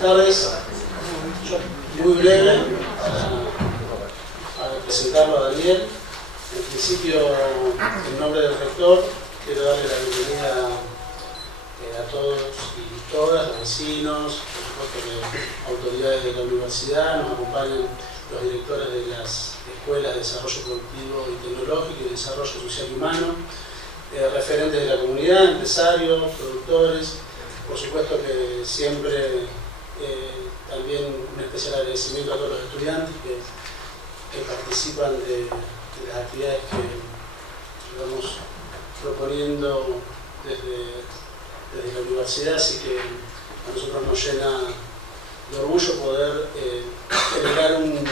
Buenas tardes. Muy breve para presentarlo a Daniel. En principio, en nombre del rector, quiero darle la bienvenida a todos y todas, los vecinos, por supuesto que autoridades de la universidad, nos acompañan los directores de las escuelas de desarrollo productivo y tecnológico y de desarrollo social y humano, referentes de la comunidad, empresarios, productores, por supuesto que siempre también un especial agradecimiento a todos los estudiantes que participan de las actividades que vamos proponiendo desde la universidad, así que a nosotros nos llena de orgullo poder generar un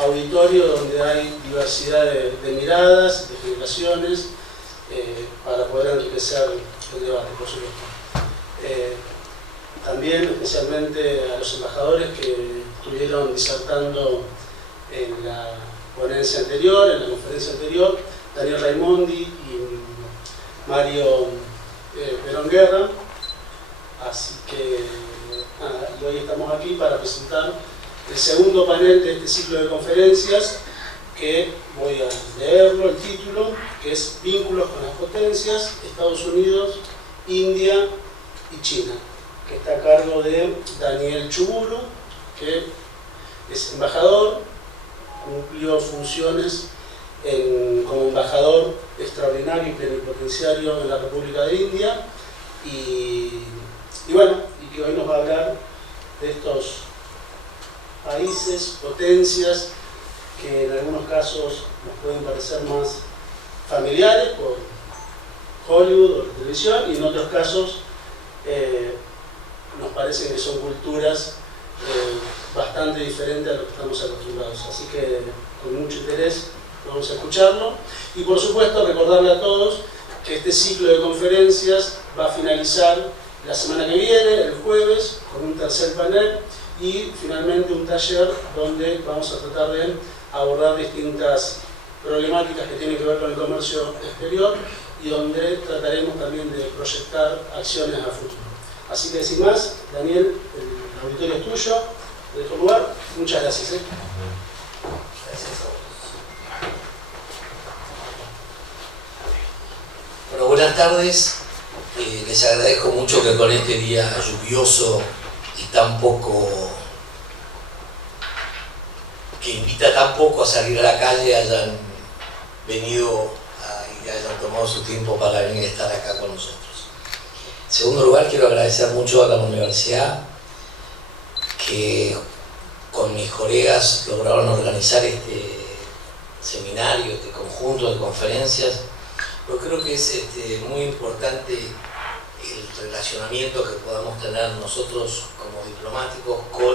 auditorio donde hay diversidad de miradas, de generaciones, para poder enriquecer el debate, por supuesto. También especialmente a los embajadores que estuvieron disertando en la ponencia anterior, en la conferencia anterior, Daniel Raimondi y Mario Perón Guerra. Así que y hoy estamos aquí para presentar el segundo panel de este ciclo de conferencias, que voy a leerlo, el título, que es Vínculos con las potencias, Estados Unidos, India y China, que está a cargo de Daniel Chuburu, que es embajador, cumplió funciones como embajador extraordinario y plenipotenciario en la República de India, y que hoy nos va a hablar de estos países, potencias, que en algunos casos nos pueden parecer más familiares por Hollywood o la televisión, y en otros casos nos parecen que son culturas bastante diferentes a lo que estamos acostumbrados. Así que con mucho interés vamos a escucharlo, y por supuesto recordarle a todos que este ciclo de conferencias va a finalizar la semana que viene, el jueves, con un tercer panel y finalmente un taller donde vamos a tratar de abordar distintas problemáticas que tienen que ver con el comercio exterior y donde trataremos también de proyectar acciones a futuro. Así que sin más, Daniel, el auditorio es tuyo, de tu lugar. Muchas gracias. Gracias a vos. Bueno, buenas tardes. Les agradezco mucho que con este día lluvioso y que invita tan poco a salir a la calle, hayan venido y que hayan tomado su tiempo para venir a estar acá con nosotros. En segundo lugar, quiero agradecer mucho a la universidad que con mis colegas lograron organizar este seminario, este conjunto de conferencias. Yo creo que es muy importante el relacionamiento que podamos tener nosotros como diplomáticos con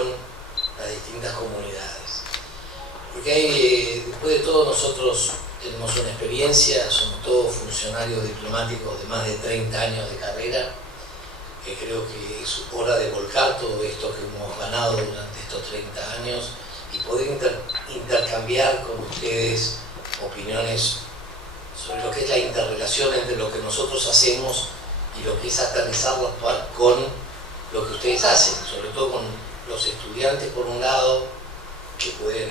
las distintas comunidades. Porque después de todo nosotros tenemos una experiencia, somos todos funcionarios diplomáticos de más de 30 años de carrera, que creo que es hora de volcar todo esto que hemos ganado durante estos 30 años y poder intercambiar con ustedes opiniones sobre lo que es la interrelación entre lo que nosotros hacemos y lo que es aterrizarlo con lo que ustedes hacen, sobre todo con los estudiantes por un lado, que pueden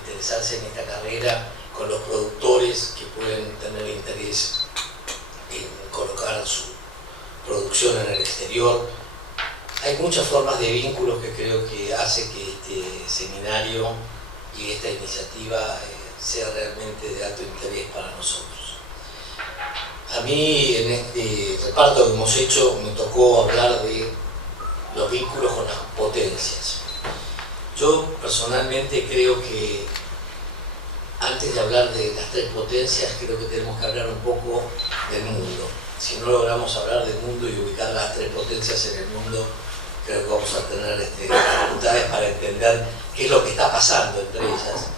interesarse en esta carrera, con los productores que pueden tener interés en colocar su producción en el exterior. Hay muchas formas de vínculos que creo que hace que este seminario y esta iniciativa sea realmente de alto interés para nosotros. A mí en este reparto que hemos hecho me tocó hablar de los vínculos con las potencias. Yo personalmente creo que antes de hablar de las tres potencias, creo que tenemos que hablar un poco del mundo. Si no logramos hablar del mundo y ubicar las tres potencias en el mundo, creo que vamos a tener dificultades para entender qué es lo que está pasando entre ellas,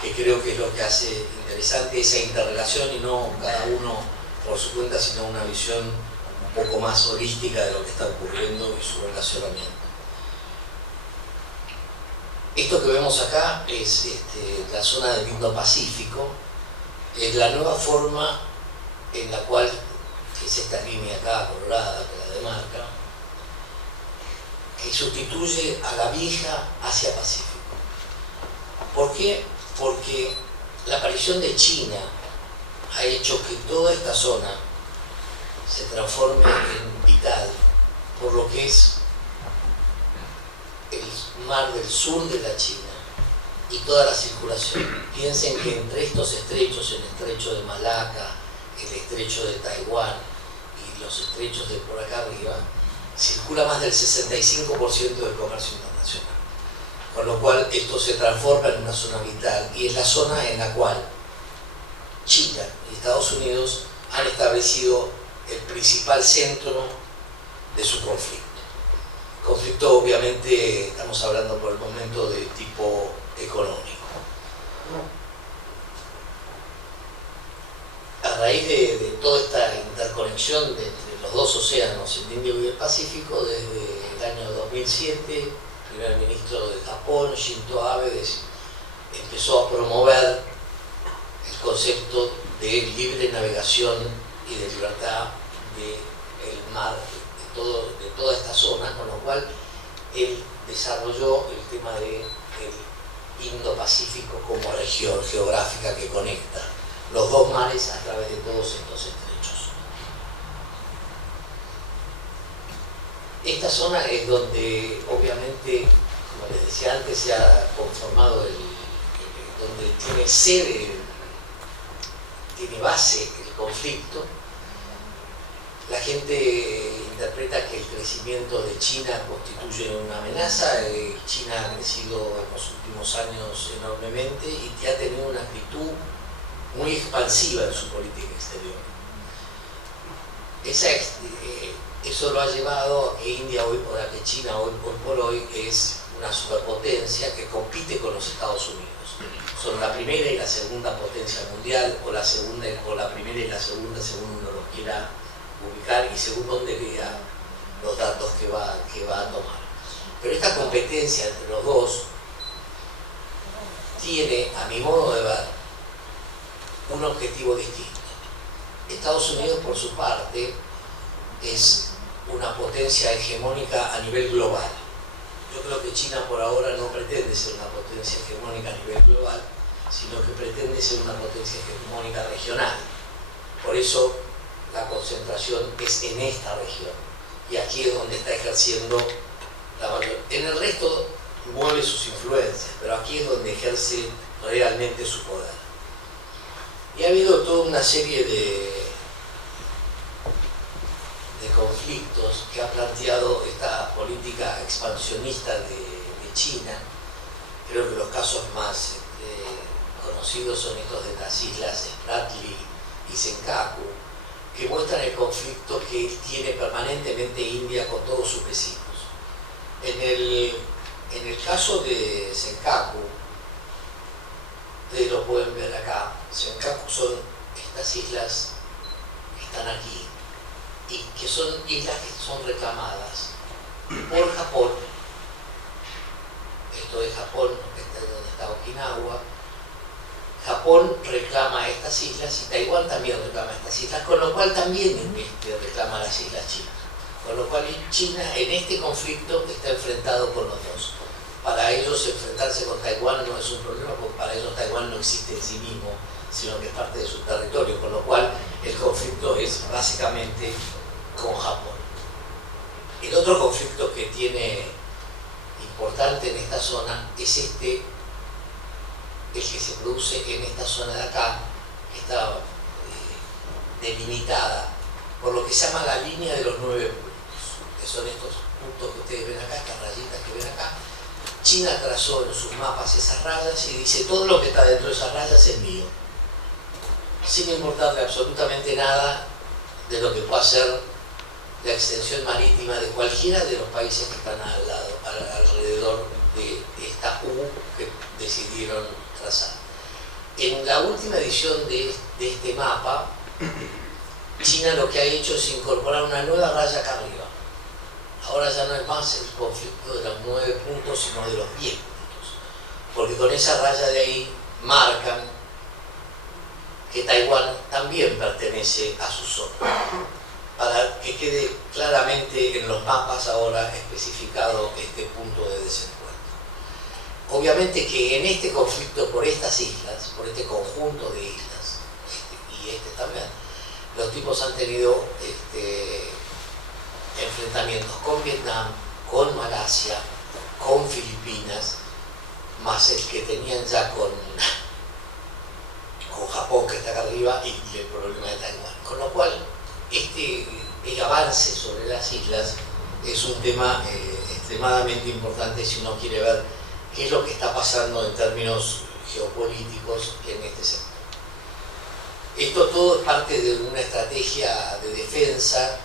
que creo que es lo que hace interesante esa interrelación y no cada uno por su cuenta, sino una visión un poco más holística de lo que está ocurriendo y su relacionamiento. Esto que vemos acá es la zona del Indo-Pacífico, es la nueva forma en la cual, que es esta línea acá colorada que la demarca, que sustituye a la vieja Asia-Pacífico. ¿Por qué? Porque la aparición de China ha hecho que toda esta zona se transforme en vital por lo que es el mar del sur de la China y toda la circulación. Piensen que entre estos estrechos, el estrecho de Malaca, el estrecho de Taiwán y los estrechos de por acá arriba, circula más del 65% del comercio internacional. Con lo cual esto se transforma en una zona vital y es la zona en la cual China y Estados Unidos han establecido el principal centro de su conflicto. Conflicto, obviamente, estamos hablando por el momento de tipo económico. A raíz de toda esta interconexión entre los dos océanos, el Índico y el Pacífico, desde el año 2007, el primer ministro de Japón, Shinzo Abe, empezó a promover el concepto de libre navegación y de libertad del mar, de toda esta zona, con lo cual él desarrolló el tema del Indo-Pacífico como región geográfica que conecta los dos mares a través de todos estos estrechos. Esta zona es donde, obviamente, como les decía antes, se ha conformado donde tiene sede, tiene base el conflicto. La gente interpreta que el crecimiento de China constituye una amenaza. China ha crecido en los últimos años enormemente y que ha tenido una actitud muy expansiva en su política exterior. Eso lo ha llevado a que India a que China hoy por hoy es una superpotencia que compite con los Estados Unidos. Son la primera y la segunda potencia mundial, o la primera y la segunda según uno lo quiera ubicar y según donde vea los datos que va a tomar. Pero esta competencia entre los dos tiene, a mi modo de ver, un objetivo distinto. Estados Unidos, por su parte, es una potencia hegemónica a nivel global. Yo creo que China por ahora no pretende ser una potencia hegemónica a nivel global, sino que pretende ser una potencia hegemónica regional. Por eso la concentración es en esta región. Y aquí es donde está ejerciendo la mayor. En el resto mueve sus influencias, pero aquí es donde ejerce realmente su poder. Y ha habido toda una serie de conflictos que ha planteado esta política expansionista de China. Creo que los casos más conocidos son estos de las islas Spratly y Senkaku, que muestran el conflicto que tiene permanentemente India con todos sus vecinos. En el caso de Senkaku, ustedes lo pueden ver acá. Senkaku son estas islas que están aquí y que son islas que son reclamadas por Japón. Esto es Japón, donde está Okinawa. Japón reclama estas islas y Taiwán también reclama estas islas, con lo cual también reclama las islas chinas. Con lo cual China en este conflicto está enfrentado con los dos. Para ellos enfrentarse con Taiwán no es un problema, porque para ellos Taiwán no existe en sí mismo, sino que es parte de su territorio, con lo cual el conflicto es básicamente con Japón. El otro conflicto que tiene importante en esta zona es el que se produce en esta zona de acá, que está delimitada por lo que se llama la línea de los 9 puntos, que son estos puntos que ustedes ven acá, estas rayitas que ven acá. China trazó en sus mapas esas rayas y dice: todo lo que está dentro de esas rayas es mío, sin importarle absolutamente nada de lo que pueda ser la extensión marítima de cualquiera de los países que están alrededor de esta U que decidieron trazar. En la última edición de este mapa, China lo que ha hecho es incorporar una nueva raya acá arriba. Ahora ya no es más el conflicto de los 9 puntos, sino de los 10 puntos. Porque con esa raya de ahí marcan que Taiwán también pertenece a su zona. Para que quede claro claramente en los mapas ahora especificado este punto de desencuentro. Obviamente que en este conflicto por estas islas, por este conjunto de islas, y también, los tipos han tenido enfrentamientos con Vietnam, con Malasia, con Filipinas, más el que tenían ya con Japón, que está acá arriba, y el problema de Taiwán. Con lo cual, el avance sobre las islas es un tema extremadamente importante si uno quiere ver qué es lo que está pasando en términos geopolíticos en este sector. Esto todo es parte de una estrategia de defensa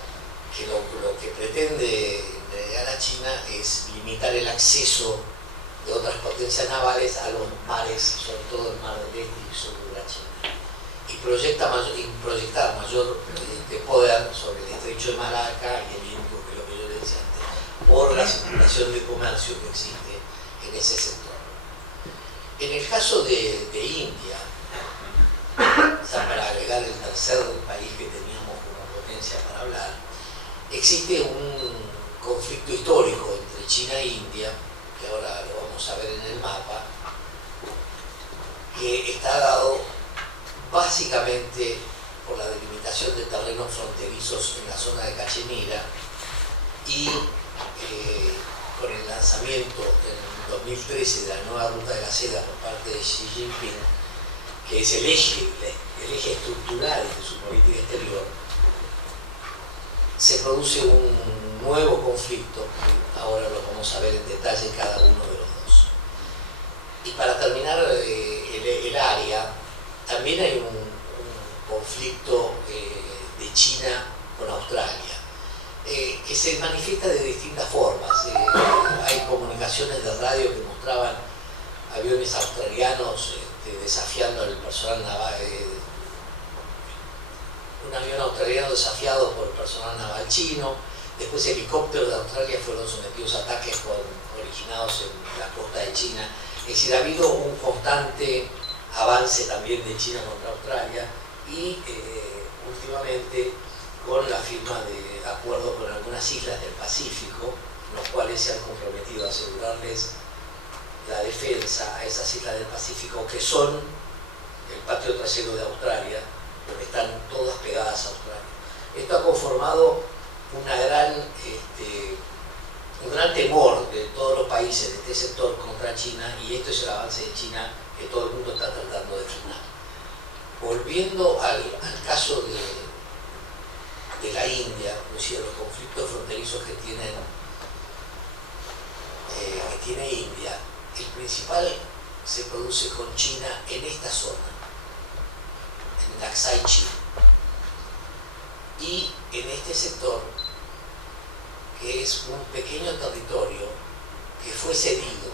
que lo que pretende en realidad la China es limitar el acceso de otras potencias navales a los mares, sobre todo el Mar del Este y sur de la China, y proyectar mayor poder sobre el estrecho de Malaca y el Índico, que es lo que yo le decía antes, por la circulación de comercio que existe en ese sector. En el caso de India, ya para agregar el tercer país que teníamos como potencia para hablar, existe un conflicto histórico entre China e India, que ahora lo vamos a ver en el mapa, que está dado básicamente por la delimitación de terrenos fronterizos en la zona de Cachemira y con el lanzamiento en 2013 de la nueva ruta de la seda por parte de Xi Jinping, que es el eje estructural de su política exterior, se produce un nuevo conflicto, que ahora lo vamos a ver en detalle cada uno de los dos. Y para terminar el área, también hay un conflicto de China con Australia, que se manifiesta de distintas formas. Hay comunicaciones de radio que mostraban aviones australianos desafiando al personal naval, un avión australiano desafiado por el personal naval chino. Después helicópteros de Australia fueron sometidos a ataques originados en la costa de China. Es decir, ha habido un constante avance también de China contra Australia y últimamente con la firma de acuerdos con algunas islas del Pacífico, los cuales se han comprometido a asegurarles la defensa a esas islas del Pacífico, que son el patio trasero de Australia, porque están todas pegadas a Australia. Esto ha conformado un gran temor de todos los países de este sector contra China, y esto es el avance de China que todo el mundo está tratando de frenar. Volviendo al caso de la India, es decir, los conflictos fronterizos que tiene India, el principal se produce con China en esta zona, en Laksai Chin, y en este sector, que es un pequeño territorio que fue cedido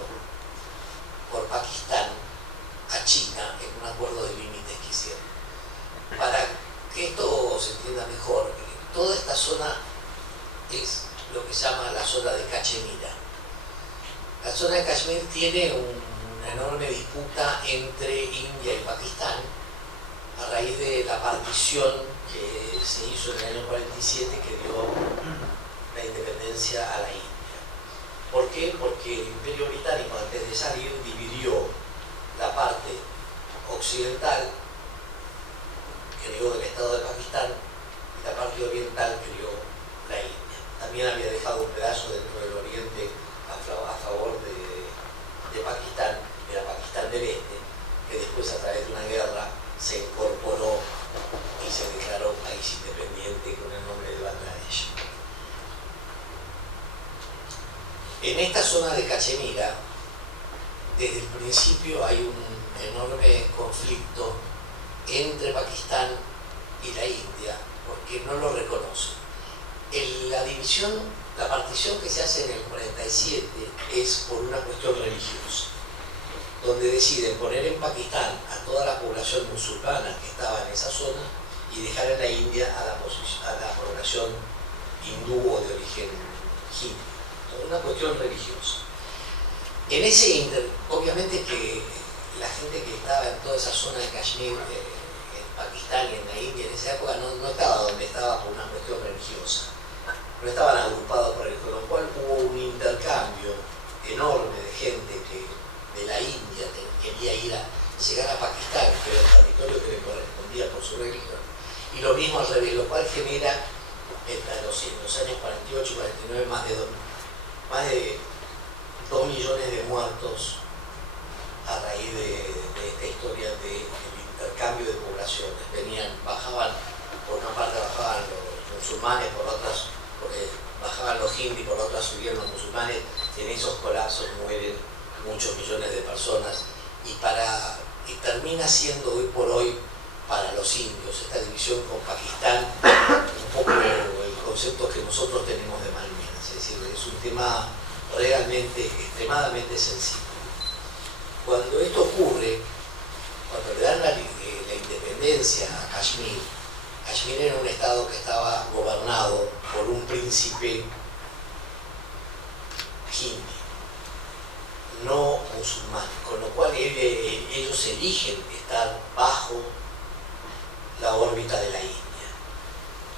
por Pakistán a China en un acuerdo de límites que hicieron. Para que esto se entienda mejor, toda esta zona es lo que se llama la zona de Cachemira. La zona de Kashmir tiene una enorme disputa entre India y Pakistán a raíz de la partición que se hizo en el año 47, que dio la independencia a la India. ¿Por qué? Porque el Imperio Británico, antes de salir, dividió la parte occidental, creó el Estado de Pakistán, y la parte oriental creó la India. También había dejado un pedazo dentro del oriente a favor de Pakistán, era Pakistán del Este, que después, a través de una guerra, se incorporó y se declaró país independiente con el nombre de Bangladesh. En esta zona de Cachemira, desde el principio hay un enorme conflicto entre Pakistán y la India, porque no lo reconocen. La partición que se hace en el 47 es por una cuestión religiosa, donde deciden poner en Pakistán a toda la población musulmana que estaba en esa zona y dejar en la India a la población hindú o de origen hindi. Una cuestión religiosa. En ese obviamente que la gente que estaba en toda esa zona de Kashmir, en Pakistán y en la India en esa época, no estaba donde estaba por una cuestión religiosa. no estaban agrupados por él, con lo cual hubo un intercambio enorme de gente que de la India quería llegar a Pakistán, que era el territorio que le correspondía por su religión, y lo mismo al revés, lo cual genera en los años 48 y 49 más de 2 millones de muertos a raíz de esta historia del intercambio de poblaciones. Bajaban, por una parte bajaban los musulmanes, por otras bajaban los hindis, por otras subían los musulmanes, y en esos colapsos mueren muchos millones de personas, y termina siendo hoy por hoy para los indios esta división con Pakistán un poco el concepto que nosotros tenemos de Malvinas, es decir, es un tema realmente extremadamente sensible. Cuando esto ocurre, cuando le dan la independencia a Kashmir, Kashmir era un estado que estaba gobernado por un príncipe hindi, no musulmán, con lo cual ellos eligen estar bajo la órbita de la India.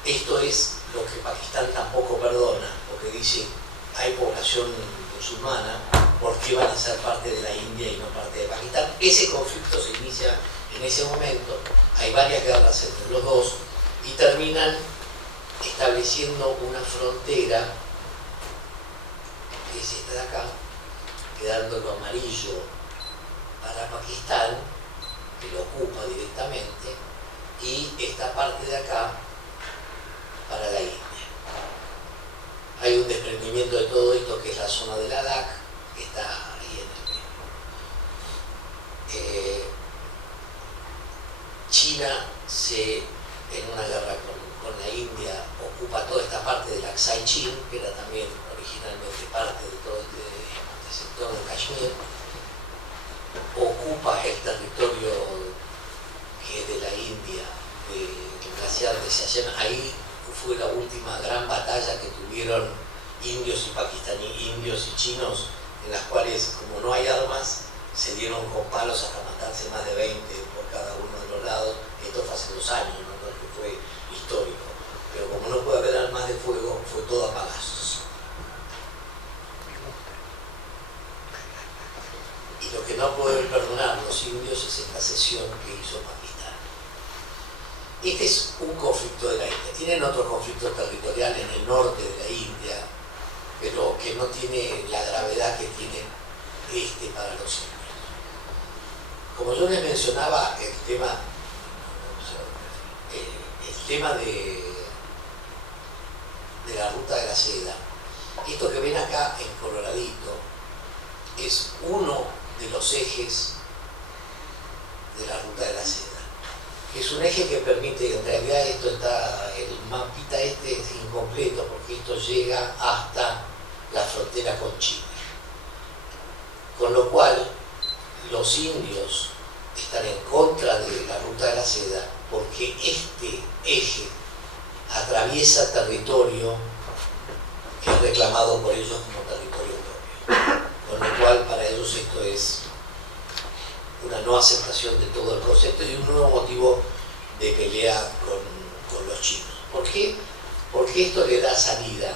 Esto es lo que Pakistán tampoco perdona, porque dice, hay población musulmana, ¿por qué van a ser parte de la India y no parte de Pakistán? Ese conflicto se inicia en ese momento, hay varias guerras entre los dos, y terminan estableciendo una frontera, que es esta de acá, quedando lo amarillo para Pakistán, que lo ocupa directamente, y esta parte de acá para la India. Hay un desprendimiento de todo esto que es la zona de Ladakh, que está ahí en el medio. China, en una guerra con la India, ocupa toda esta parte del Aksai Chin, que era también originalmente parte de todo este sector de Kashmir, ocupa el territorio que es de la India, del glaciar de Siachen. Ahí fue la última gran batalla que tuvieron indios y pakistaníes, indios y chinos, en las cuales, como no hay armas, se dieron con palos hasta matarse más de 20 por cada uno de los lados. Esto fue hace 2 años, no es que fue histórico, pero como no puede haber armas de fuego, fue todo a palazos. Y lo que no pueden perdonar los indios es esta cesión que hizo Pakistán. Este es un conflicto de la India. Tienen otro conflicto territorial en el norte de la India, pero que no tiene la gravedad que tiene este para los indios. Como yo les mencionaba, el tema de la ruta de la seda, esto que ven acá en coloradito es uno de los ejes de la ruta de la seda. Es un eje que permite, en realidad esto está, el mapita este es incompleto porque esto llega hasta la frontera con China. Con lo cual, los indios están en contra de la ruta de la seda porque este eje atraviesa territorio que es reclamado por ellos como territorio propio. Con lo cual, para ellos esto es una no aceptación de todo el concepto y un nuevo motivo de pelea con los chinos. ¿Por qué? Porque esto le da salida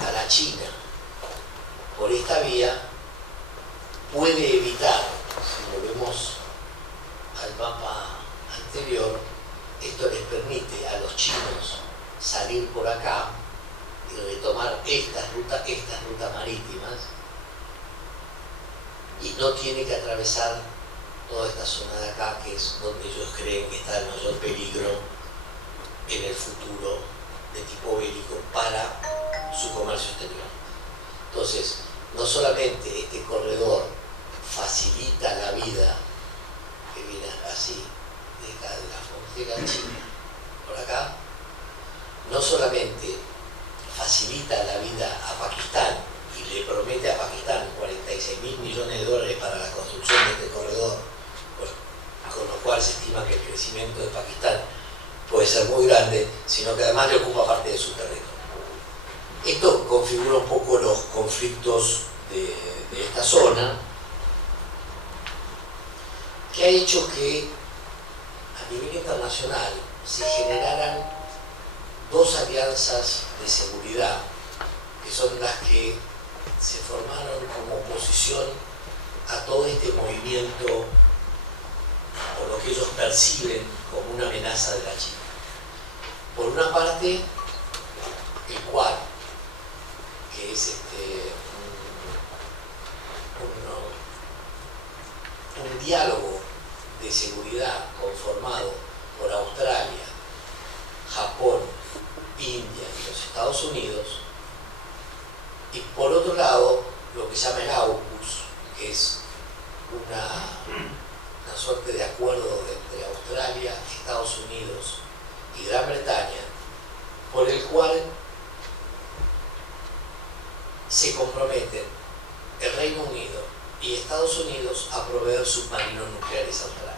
a la China. Por esta vía puede evitar, si lo vemos al mapa anterior, esto les permite a los chinos salir por acá y retomar estas rutas marítimas, y no tiene que atravesar toda esta zona de acá, que es donde ellos creen que está el mayor peligro en el futuro de tipo bélico para su comercio exterior. Entonces, no solamente este corredor facilita la vida, que viene así, de acá de la frontera china, por acá, no solamente facilita la vida a Pakistán y le promete a Pakistán 46.000 millones de dólares para la construcción de este corredor, con lo cual se estima que el crecimiento de Pakistán puede ser muy grande, sino que además le ocupa parte de su territorio. Esto configura un poco los conflictos de esta zona, que ha hecho que a nivel internacional se generaran dos alianzas de seguridad, que son las que se formaron como oposición a todo este movimiento, o lo que ellos perciben como una amenaza de la China. Por una parte, el Quad, que es un diálogo de seguridad conformado por Australia, Japón, India y los Estados Unidos, y por otro lado lo que se llama el AUKUS, que es una suerte de acuerdo entre Australia, Estados Unidos y Gran Bretaña, por el cual se comprometen el Reino Unido y Estados Unidos a proveer submarinos nucleares a Australia.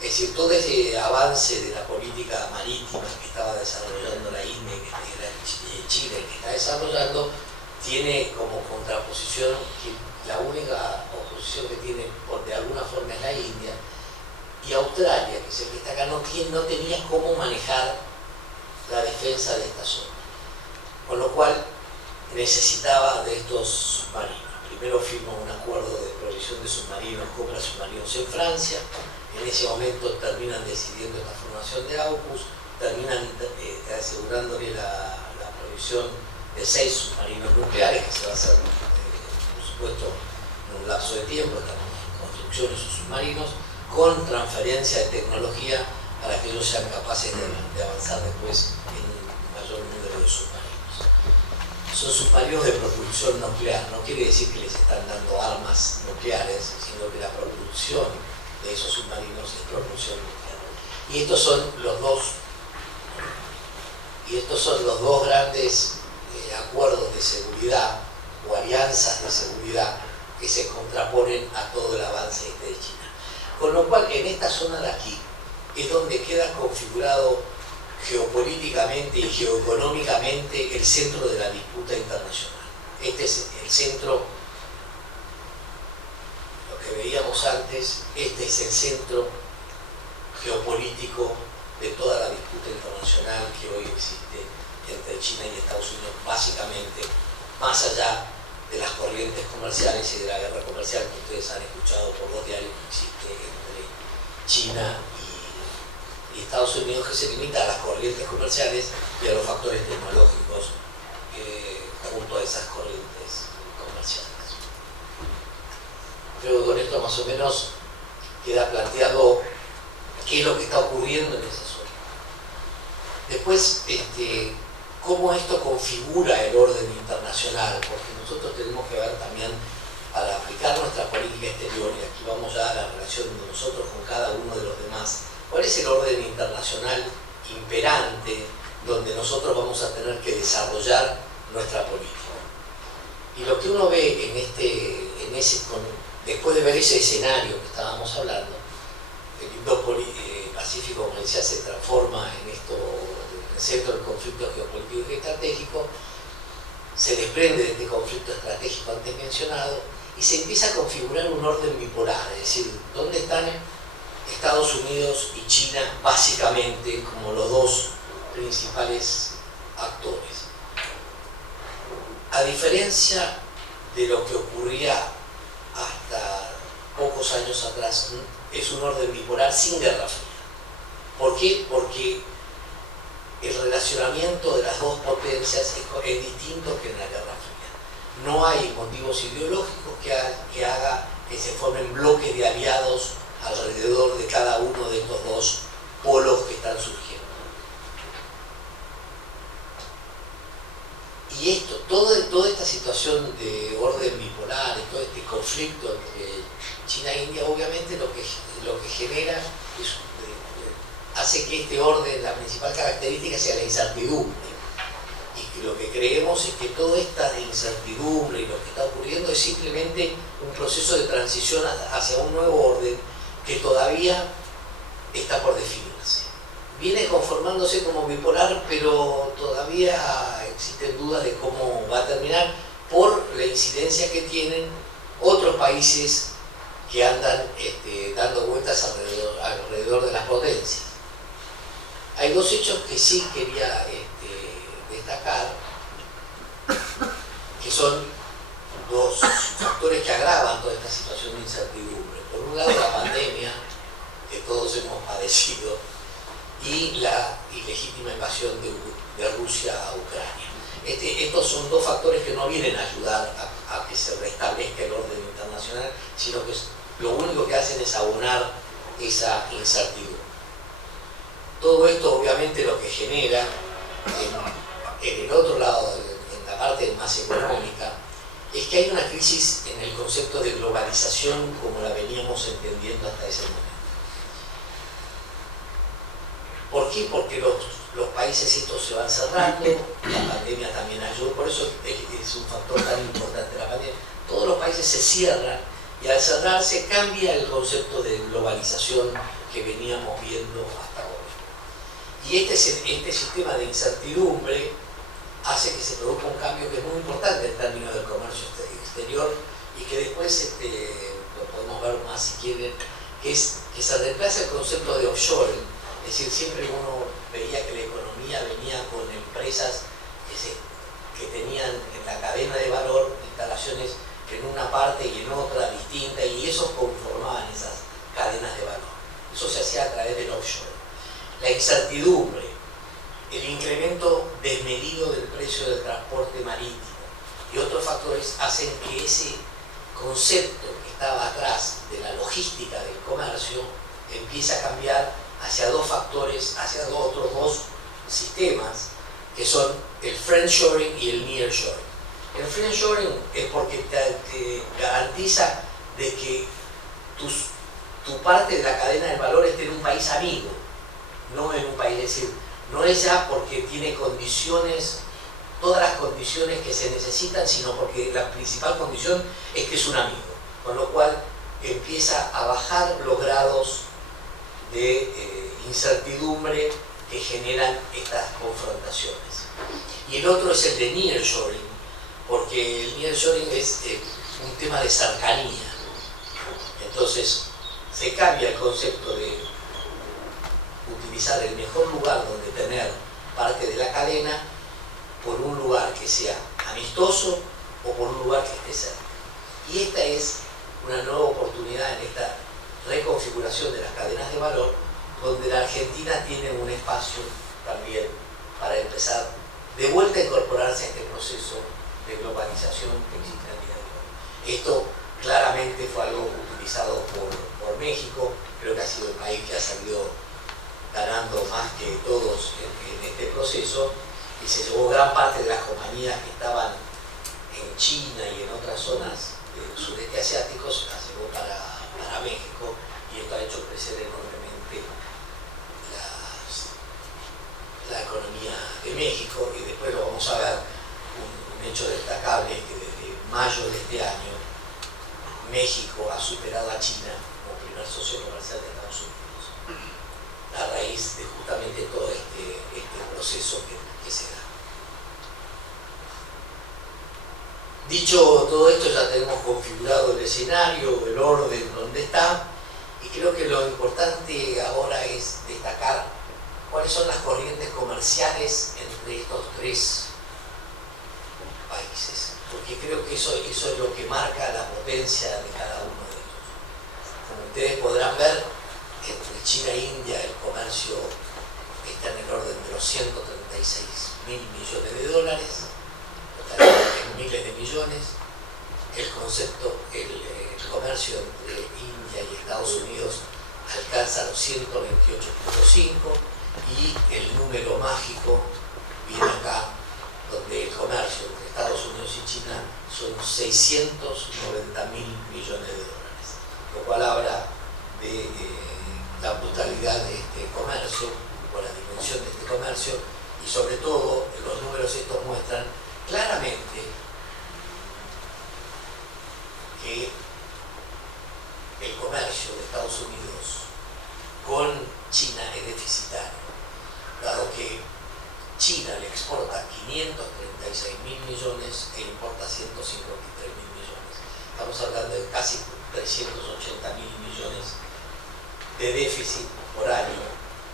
Es decir, todo ese avance de la política marítima que estaba desarrollando la India, que Chile que está desarrollando, tiene como contraposición que la única oposición que tiene de alguna forma es la India, y Australia, que es el que está acá, no tenía cómo manejar la defensa de esta zona, con lo cual necesitaba de estos submarinos. Primero firmó un acuerdo de provisión de submarinos, compra submarinos en Francia. En ese momento terminan decidiendo esta formación de AUKUS, terminan asegurándole la provisión de 6 submarinos nucleares, que se va a hacer, por supuesto, en un lapso de tiempo, esta construcción de esos submarinos, con transferencia de tecnología para que ellos sean capaces de avanzar después en un mayor número de submarinos. Son submarinos de propulsión nuclear, no quiere decir que les están dando armas nucleares, sino que la propulsión de esos submarinos es propulsión nuclear. Y estos son los dos grandes acuerdos de seguridad o alianzas de seguridad que se contraponen a todo el avance de China. Con lo cual, en esta zona de aquí es donde queda configurado geopolíticamente y geoeconómicamente el centro de la disputa internacional. Este es el centro, lo que veíamos antes, este es el centro geopolítico de toda la disputa internacional que hoy existe entre China y Estados Unidos, básicamente, más allá de las corrientes comerciales y de la guerra comercial que ustedes han escuchado por los diarios que existe entre China y Estados Unidos, que se limita a las corrientes comerciales y a los factores tecnológicos junto a esas corrientes comerciales. Creo que con esto más o menos queda planteado qué es lo que está ocurriendo en esa zona. Después, cómo esto configura el orden internacional, porque nosotros tenemos que ver también, para aplicar nuestra política exterior, y aquí vamos ya a la relación de nosotros con cada uno de los demás, cuál es el orden internacional imperante donde nosotros vamos a tener que desarrollar nuestra política. Y lo que uno ve después de ver ese escenario que estábamos hablando, el Indo-Pacífico, como decía, se transforma en el centro del conflicto geopolítico y estratégico, se desprende de este conflicto estratégico antes mencionado y se empieza a configurar un orden bipolar, es decir, ¿dónde están Estados Unidos y China básicamente como los dos principales actores? A diferencia de lo que ocurría hasta pocos años atrás, es un orden bipolar sin guerra fría. ¿Por qué? Porque el relacionamiento de las dos potencias es distinto que en la Guerra Fría. No hay motivos ideológicos que haga que se formen bloques de aliados alrededor de cada uno de estos dos polos que están surgiendo. Y toda esta situación de orden bipolar y todo este conflicto entre China e India, obviamente lo que genera hace que este orden, la principal característica sea la incertidumbre. Y que lo que creemos es que toda esta incertidumbre y lo que está ocurriendo es simplemente un proceso de transición hacia un nuevo orden que todavía está por definirse. Viene conformándose como bipolar, pero todavía existen dudas de cómo va a terminar por la incidencia que tienen otros países que andan dando vueltas alrededor de las potencias. Hay dos hechos que sí quería destacar, que son dos factores que agravan toda esta situación de incertidumbre. Por un lado, la pandemia, que todos hemos padecido, y la ilegítima invasión de Rusia a Ucrania. Estos son dos factores que no vienen a ayudar a que se restablezca el orden internacional, sino que lo único que hacen es abonar esa incertidumbre. Todo esto obviamente lo que genera en el otro lado, en la parte más económica, es que hay una crisis en el concepto de globalización como la veníamos entendiendo hasta ese momento. ¿Por qué? Porque los países estos se van cerrando, la pandemia también ayudó, por eso es un factor tan importante la pandemia. Todos los países se cierran y al cerrarse cambia el concepto de globalización que veníamos viendo hasta ahora. Y este sistema de incertidumbre hace que se produzca un cambio que es muy importante en términos del comercio exterior y que después lo podemos ver más si quieren, que se reemplaza el concepto de offshoring. Es decir, siempre uno veía que la economía venía con empresas que tenían en la cadena de valor instalaciones en una parte y en otra distinta, y eso conformaban esas cadenas de valor. Eso se hacía a través del offshore. La incertidumbre, el incremento desmedido del precio del transporte marítimo y otros factores hacen que ese concepto que estaba atrás de la logística del comercio empiece a cambiar hacia dos factores, hacia otros dos sistemas, que son el friendshoring y el nearshoring. El friendshoring es porque te garantiza de que tu parte de la cadena de valor esté en un país amigo, no en un país, es decir, no es ya porque tiene condiciones, todas las condiciones que se necesitan, sino porque la principal condición es que es un amigo, con lo cual empieza a bajar los grados de incertidumbre que generan estas confrontaciones. Y el otro es el de nearshoring, porque el nearshoring es un tema de cercanía. Entonces se cambia el concepto de utilizar el mejor lugar donde tener parte de la cadena por un lugar que sea amistoso o por un lugar que esté cerca. Y esta es una nueva oportunidad en esta reconfiguración de las cadenas de valor, donde la Argentina tiene un espacio también para empezar de vuelta a incorporarse a este proceso de globalización que existe en el día de hoy. Esto claramente fue algo utilizado por México, creo que ha sido el país que ha salido ganando más que todos en este proceso, y se llevó gran parte de las compañías que estaban en China y en otras zonas del sudeste asiático, se las llevó para México, y esto ha hecho crecer enormemente la economía de México. Y después lo vamos a ver, un hecho destacable es que desde mayo de este año México ha superado a China como primer socio comercial de Estados Unidos, a raíz de justamente todo este proceso que se da. Dicho todo esto, ya tenemos configurado el escenario, el orden donde está, y creo que lo importante ahora es destacar cuáles son las corrientes comerciales entre estos tres países, porque creo que eso es lo que marca la potencia de cada uno de ellos. Como ustedes podrán ver, entre China e India el comercio está en el orden de los 136.000 millones de dólares, en miles de millones. El comercio entre India y Estados Unidos alcanza los 128.5, y el número mágico viene acá, donde el comercio entre Estados Unidos y China son 690.000 millones de dólares, lo cual habla de la brutalidad de este comercio, o la dimensión de este comercio, y sobre todo los números estos muestran claramente que el comercio de Estados Unidos con China es deficitario, dado que China le exporta 536.000 millones e importa 153.000 millones. Estamos hablando de casi 380.000 millones de déficit por año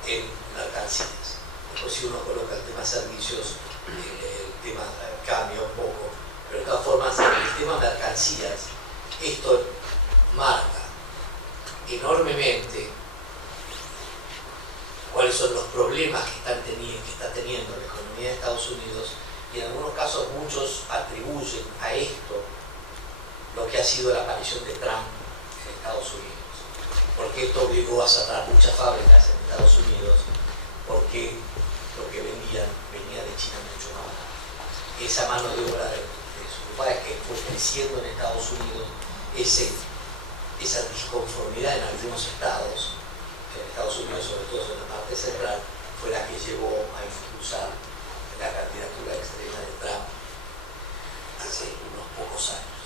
en mercancías. Después si uno coloca el tema servicios, el tema cambia un poco, pero de todas formas en el tema mercancías, esto marca enormemente cuáles son los problemas que está teniendo la economía de Estados Unidos, y en algunos casos muchos atribuyen a esto lo que ha sido la aparición de Trump en Estados Unidos, porque esto obligó a cerrar muchas fábricas en Estados Unidos, porque lo que vendían venía de China mucho más barato. Esa mano de obra de su padre que fue creciendo en Estados Unidos, esa disconformidad en algunos estados, en Estados Unidos, sobre todo en la parte central, fue la que llevó a impulsar la candidatura extrema de Trump hace unos pocos años.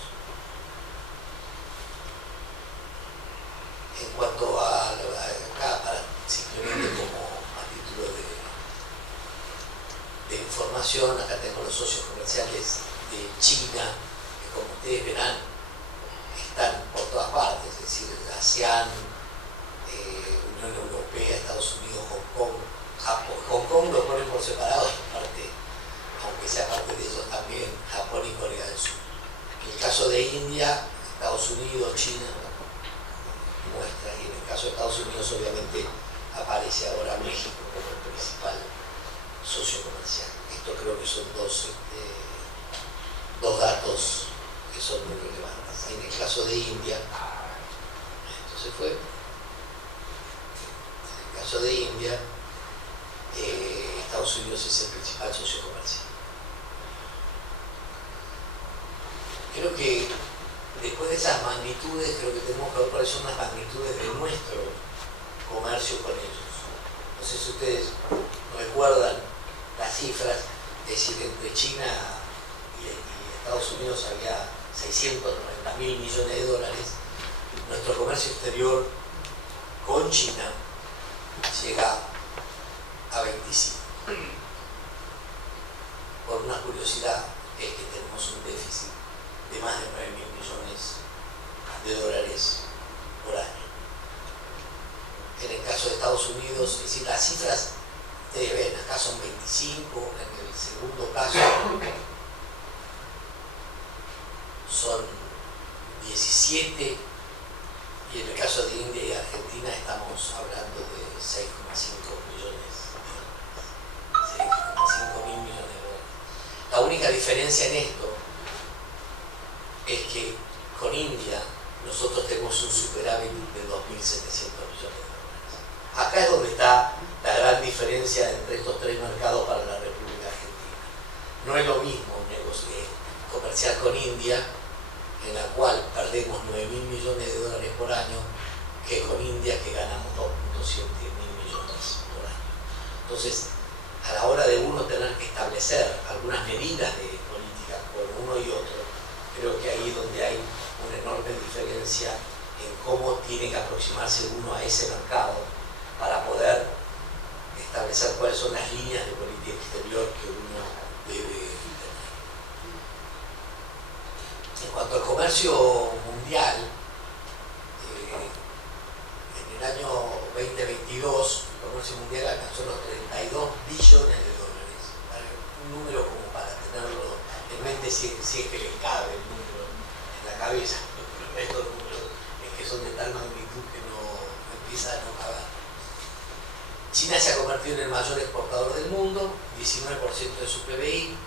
En cuanto a acá, simplemente como a título de información, acá tengo los socios comerciales de China, que como ustedes verán, están por todas partes, es decir, ASEAN, Unión Europea, Estados Unidos, Hong Kong, Japón. Hong Kong lo ponen por separado, aunque sea parte de ellos también, Japón y Corea del Sur. En el caso de India, Estados Unidos, China, muestra, y en el caso de Estados Unidos obviamente aparece ahora México como el principal socio comercial. Esto creo que son dos datos que son muy relevantes. En el caso de India, esto se fue. En el caso de India, Estados Unidos es el principal socio comercial. Creo que después de esas magnitudes, creo que tenemos que ver cuáles son las magnitudes de nuestro comercio con ellos. No sé si ustedes recuerdan las cifras, es decir, entre China y Estados Unidos había 690.000 millones de dólares. Nuestro comercio exterior con China llega a 25. Por una curiosidad, es que tenemos un déficit de más de 9.000 millones de dólares por año. En el caso de Estados Unidos, es decir, las cifras, ustedes ven, acá son 25, en el segundo caso son 17, y en el caso de India y Argentina estamos hablando de 6,5 millones de dólares. 6,5 mil millones de dólares. La única diferencia en esto es que con India nosotros tenemos un superávit de 2.700 millones de dólares. Acá es donde está la gran diferencia entre estos tres mercados para la República Argentina. No es lo mismo comerciar con India, en la cual perdemos 9.000 millones de dólares por año, que con India, que ganamos 2.7 mil millones por año. Entonces, a la hora de uno tener que establecer algunas medidas de política por uno y otro, creo que ahí es donde hay una enorme diferencia en cómo tiene que aproximarse uno a ese mercado para poder establecer cuáles son las líneas de política exterior que uno debe tener. En cuanto al comercio mundial, en el año 2022 el comercio mundial alcanzó los 32 billones de dólares. Un número como para tenerlo en mente si es que le cabe el número en la cabeza. Estos números es que son de tal magnitud que no empieza a no caber. China se ha convertido en el mayor exportador del mundo, 19% de su PBI,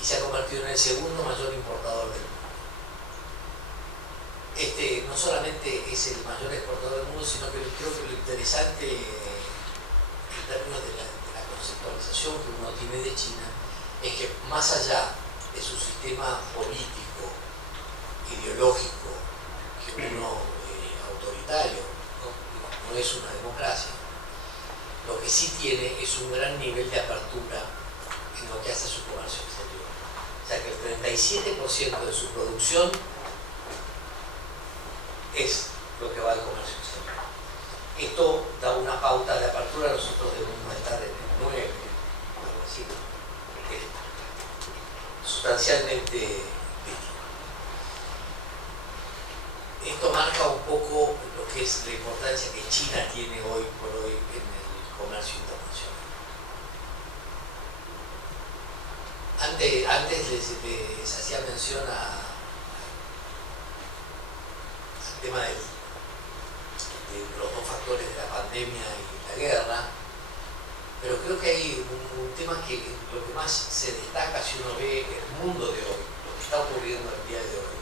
y se ha convertido en el segundo mayor importador del mundo. Este no solamente es el mayor exportador del mundo, sino que creo que lo interesante en términos de la conceptualización que uno tiene de China es que más allá de su sistema político, ideológico, que uno autoritario, no es una democracia, lo que sí tiene es un gran nivel de apertura en lo que hace a su comercio exterior. O sea que el 37% de su producción es lo que va al comercio exterior. Esto da una pauta de apertura, nosotros debemos estar en el 9, algo así, sustancialmente distinto. Esto marca un poco lo que es la importancia que China tiene hoy por hoy en el comercio internacional. Antes les hacía mención al tema de los dos factores de la pandemia y la guerra, pero creo que hay un tema que lo que más se destaca si uno ve el mundo de hoy, lo que está ocurriendo el día de hoy,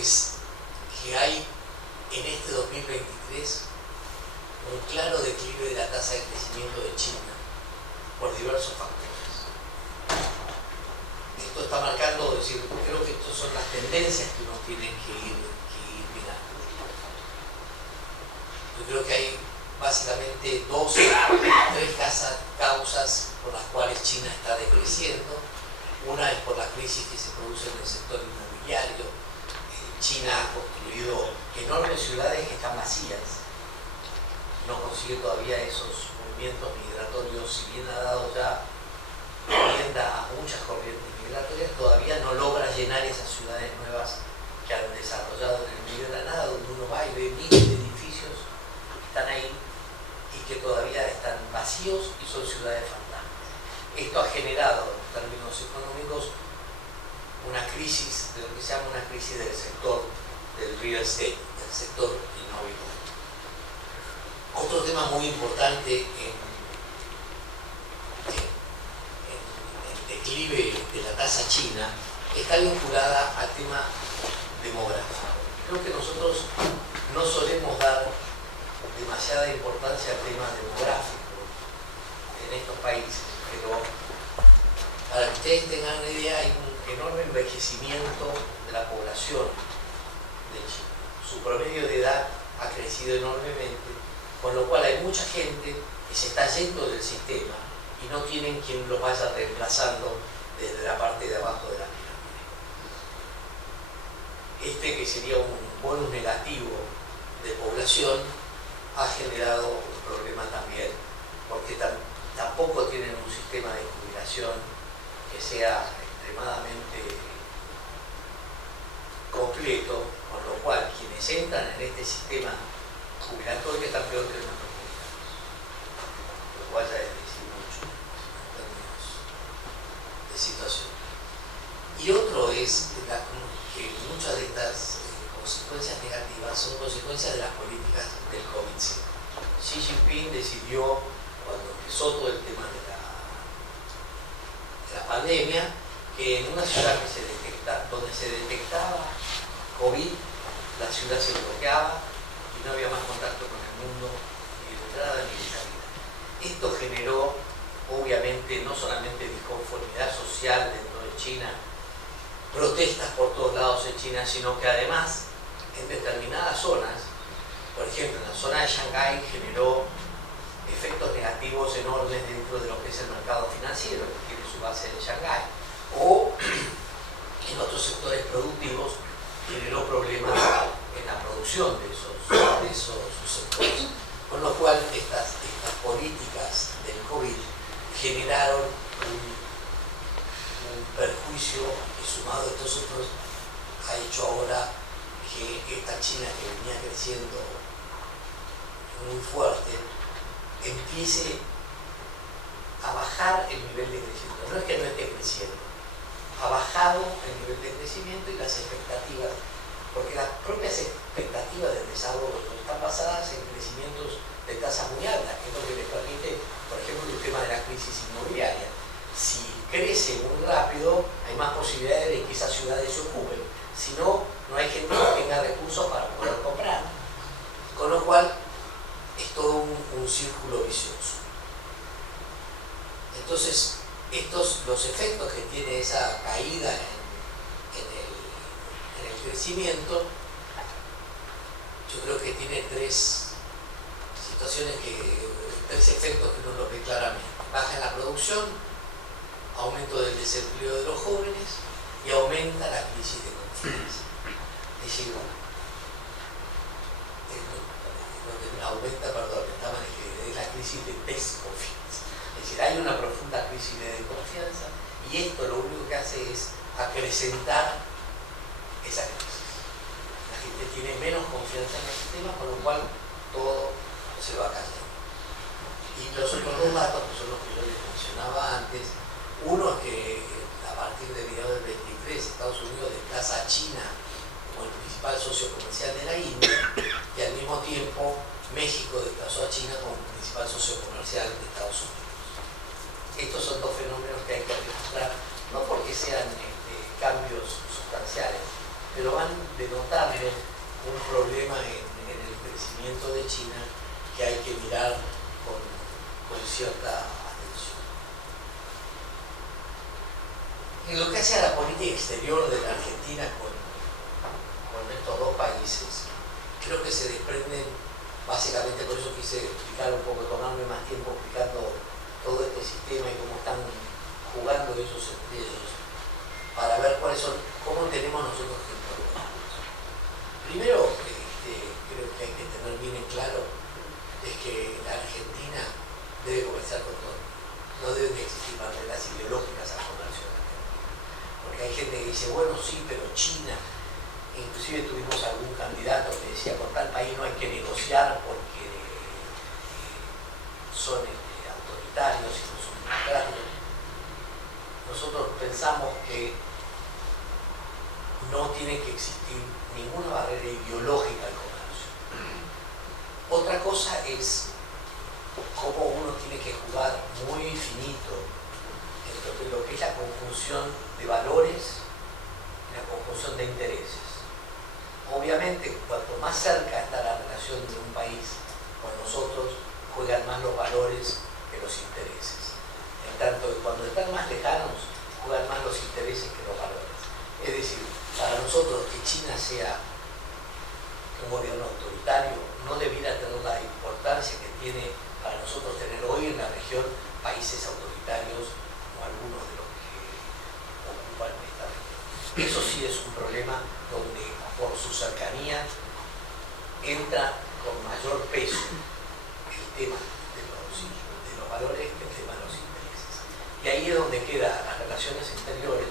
es que hay en este 2023 un claro declive de la tasa de crecimiento de China por diversos factores. Esto está marcando, es decir, creo que estas son las tendencias que uno tiene que ir mirando. Yo creo que hay básicamente tres causas por las cuales China está decreciendo. Una es por la crisis que se produce en el sector inmobiliario. China ha construido enormes ciudades que están vacías, no consigue todavía esos movimientos migratorios, si bien ha dado ya vivienda a muchas corrientes migratorias, todavía no logra llenar esas ciudades nuevas que han desarrollado en el medio de la nada, donde uno va y ve miles de edificios que están ahí y que todavía están vacíos y son ciudades fantasmas. Esto ha generado, en términos económicos, una crisis, de lo que se llama una crisis del sector del real estate, del sector inmobiliario. Otro tema muy importante en declive de la tasa china está vinculada al tema demográfico. Creo que nosotros no solemos dar demasiada importancia al tema demográfico en estos países, pero para que ustedes tengan una idea, hay un enorme envejecimiento de la población de China. Su promedio de edad ha crecido enormemente, con lo cual hay mucha gente que se está yendo del sistema y no tienen quien los vaya reemplazando desde la parte de abajo de la pirámide. Que sería un bonus negativo de población ha generado un problema también, porque tampoco tienen un sistema de jubilación que sea extremadamente completo, con lo cual quienes entran en este sistema jubilatorio están peor que los republicanos, lo cual ya es decir mucho en términos de situación. Y otro es que muchas de estas consecuencias negativas son consecuencias de las políticas del COVID-19. Xi Jinping decidió, cuando empezó todo el tema de la pandemia, que en una ciudad donde se detectaba COVID, la ciudad se bloqueaba y no había más contacto con el mundo, ni de entrada ni de salida. Esto generó, obviamente, no solamente disconformidad social dentro de China, protestas por todos lados en China, sino que además, en determinadas zonas, por ejemplo, en la zona de Shanghái, generó efectos negativos enormes dentro de lo que es el mercado financiero, que tiene su base en Shanghái, o en otros sectores productivos generó problemas en la producción de esos sectores. Con lo cual estas políticas del COVID generaron un perjuicio que, sumado a estos otros, ha hecho ahora que esta China que venía creciendo muy fuerte empiece a bajar el nivel de crecimiento. No es que no esté creciendo, ha bajado el nivel de crecimiento y las expectativas, porque las propias expectativas del desarrollo están basadas en crecimientos de tasas muy altas, que es lo que les permite, por ejemplo, el tema de la crisis inmobiliaria. Si crece muy rápido, hay más posibilidades de que esas ciudades se ocupen. Si no, no hay gente que tenga recursos para poder comprar. Con lo cual, es todo un círculo vicioso. Entonces, los efectos que tiene esa caída en el crecimiento, yo creo que tiene tres efectos que uno los ve claramente. Baja en la producción, aumento del desempleo de los jóvenes y aumenta la crisis de confianza. Es decir, es la crisis de desconfianza. Es decir, hay una profunda crisis de desconfianza y esto lo único que hace es acrecentar esa crisis. La gente tiene menos confianza en el sistema, con lo cual todo se va cayendo. Y los otros dos datos, que son los que yo les mencionaba antes, uno es que a partir de mediados del 23 Estados Unidos desplaza a China como el principal socio comercial de la India, y al mismo tiempo México desplazó a China como el principal socio comercial de Estados Unidos. Estos son dos fenómenos que hay que registrar, no porque sean cambios sustanciales, pero van denotando un problema en el crecimiento de China que hay que mirar con cierta atención. En lo que hace a la política exterior de la Argentina con estos dos países, creo que se desprenden, básicamente por eso quise explicar un poco, tomarme más tiempo explicando todo este sistema y cómo están jugando esos entre ellos, para ver cómo tenemos nosotros que intervenir. Primero, creo que hay que tener bien en claro es que la Argentina debe comerciar con todo. No deben existir barreras ideológicas al comercio de la Argentina. Porque hay gente que dice, bueno, sí, pero China, inclusive tuvimos algún candidato que decía, con tal país no hay que negociar porque son autoritarios y no son democráticos. Nosotros pensamos que no tiene que existir ninguna barrera ideológica al comercio. Otra cosa es cómo uno tiene que jugar muy finito entre lo que es la conjunción de valores y la conjunción de intereses. Obviamente, cuanto más cerca está la relación de un país con nosotros, juegan más los valores que los intereses. En tanto que cuando están más lejanos, juegan más los intereses que los valores. Es decir, para nosotros que China sea un gobierno autoritario no debiera tener la importancia que tiene para nosotros tener hoy en la región países autoritarios como algunos de los que ocupan esta región. Eso sí es un problema donde por su cercanía entra con mayor peso el tema de los valores que el tema de los intereses. Y ahí es donde quedan las relaciones exteriores,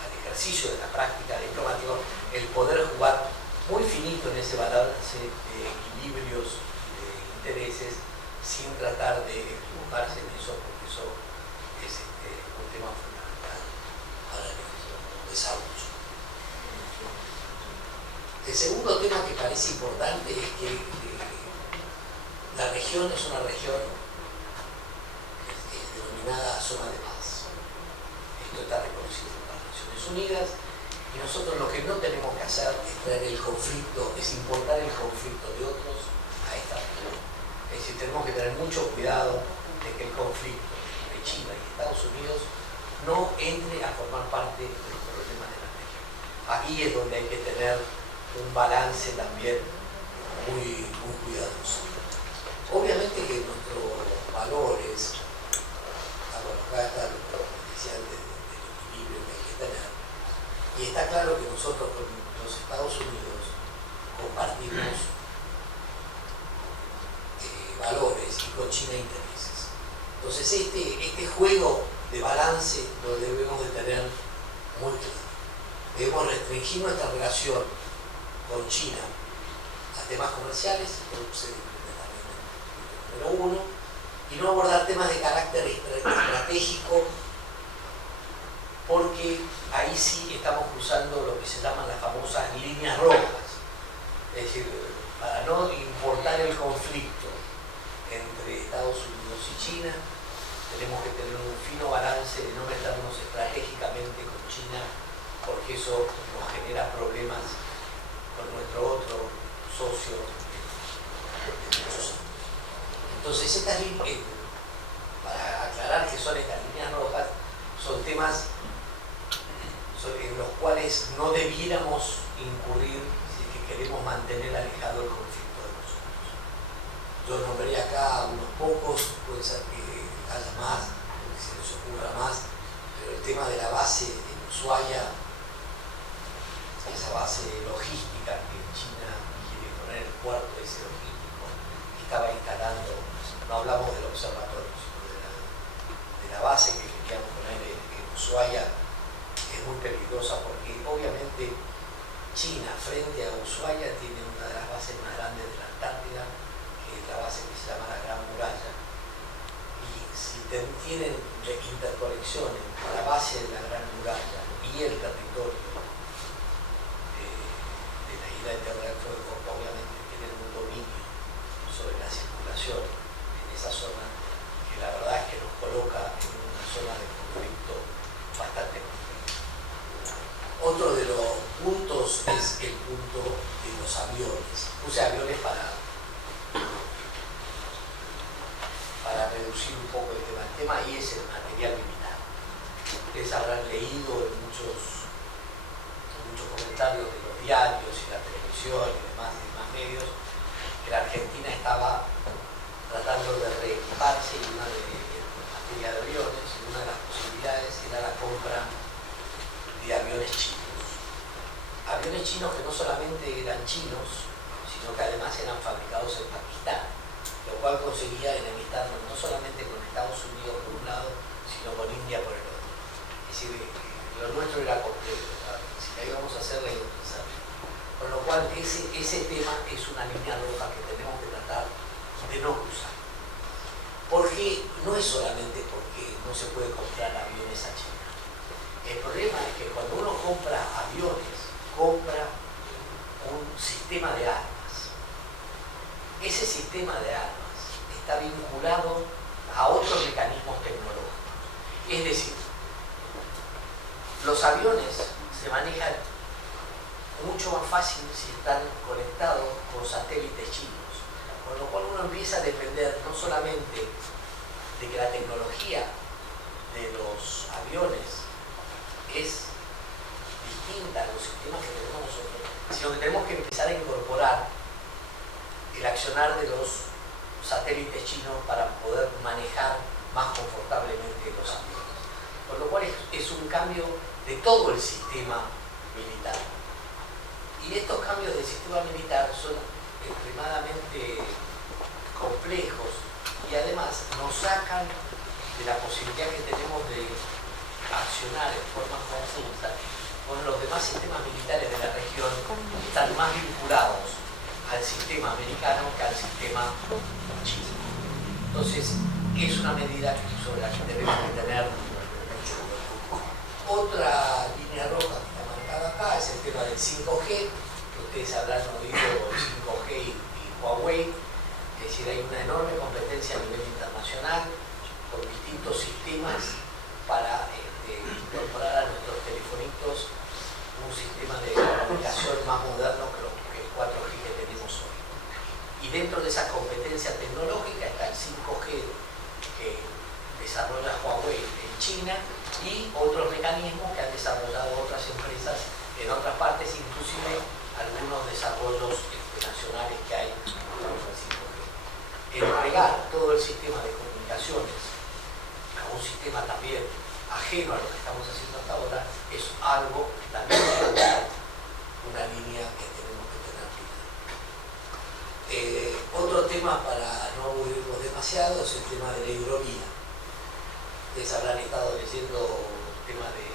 al ejercicio de la práctica diplomática, el poder jugar muy finito en ese balance de equilibrios y de intereses sin tratar de equivocarse en eso, porque eso es un tema fundamental para el desarrollo. El segundo tema que parece importante es que la región es una región denominada zona de paz. Esto está reconocido por las Naciones Unidas y nosotros lo que no tenemos que hacer es traer el conflicto, es importar el conflicto de otros a esta región. Es decir, tenemos que tener mucho cuidado de que el conflicto de China y Estados Unidos no entre a formar parte de los problemas de la región. Aquí es donde hay que tener un balance también muy cuidadoso. Obviamente que nuestros valores, acá está lo que decía antes del equilibrio que hay que tener, y está claro que nosotros con los Estados Unidos compartimos valores y con China intereses. Entonces este juego de balance lo debemos de tener muy claro. Debemos restringir nuestra relación con China a temas comerciales, número uno, y no abordar temas de carácter estratégico, porque ahí sí estamos cruzando lo que se llaman las famosas líneas rojas. Es decir, para no importar el conflicto entre Estados Unidos y China, tenemos que tener un fino balance de no meternos estratégicamente con China, porque eso nos genera problemas con nuestro otro socio de muchos años. Entonces estas líneas, para aclarar que son estas líneas rojas, son temas en los cuales no debiéramos incurrir si es que queremos mantener alejado el conflicto de nosotros. Yo nombré acá unos pocos, puede ser que haya más, que se les ocurra más, pero el tema de la base en Ushuaia, esa base logística que China quiere poner, el puerto ese logístico que estaba instalando, no hablamos del observatorio, sino de la base que queríamos poner en Ushuaia, es muy peligrosa porque obviamente China frente a Ushuaia tiene una de las bases es el punto de los aviones. Puse aviones para reducir un poco el tema. El tema ahí es el material militar. Ustedes habrán leído en muchos comentarios de los diarios y la televisión y demás medios que la Argentina estaba tratando de reequiparse en materia de aviones, y una de las posibilidades era la compra de aviones chinos. Aviones chinos que no solamente eran chinos, sino que además eran fabricados en Pakistán, lo cual conseguía enemistarnos no solamente con Estados Unidos por un lado, sino con India por el otro. Es decir, lo nuestro era complejo, si la íbamos a hacer, la íbamos a hacer. Con lo cual, ese tema es una línea roja que tenemos que tratar de no cruzar. Porque no es solamente porque no se puede comprar aviones a China. El problema es que cuando uno compra aviones, compra un sistema de armas. Ese sistema de armas está vinculado a otros mecanismos tecnológicos. Es decir, los aviones se manejan mucho más fácil si están conectados con satélites chinos, con lo cual uno empieza a depender no solamente de que la tecnología de los aviones es distinta a los sistemas que tenemos nosotros, sino que tenemos que empezar a incorporar el accionar de los satélites chinos para poder manejar más confortablemente los aviones. Con lo cual es un cambio de todo el sistema militar. Y estos cambios del sistema militar son extremadamente complejos y además nos sacan de la posibilidad que tenemos de accionar en forma conjunta con los demás sistemas militares de la región que están más vinculados al sistema americano que al sistema chino. Entonces, es una medida sobre la que debemos de tener mucho cuidado. Otra línea roja que está marcada acá es el tema del 5G, que ustedes habrán oído 5G y Huawei. Es decir, hay una enorme competencia a nivel internacional por distintos sistemas para incorporar a nuestros telefonitos un sistema de comunicación más moderno que el 4G que tenemos hoy. Y dentro de esa competencia tecnológica está el 5G que desarrolla Huawei en China y otros mecanismos que han desarrollado otras empresas en otras partes, inclusive algunos desarrollos nacionales que hay con el 5G. Entregar todo el sistema de comunicaciones a un sistema también ajeno a lo que estamos haciendo hasta ahora es algo que también es una línea que tenemos que tener cuidado. Otro tema para no aburrirnos demasiado es el tema de la hidrovía. Ustedes habrán estado leyendo el tema de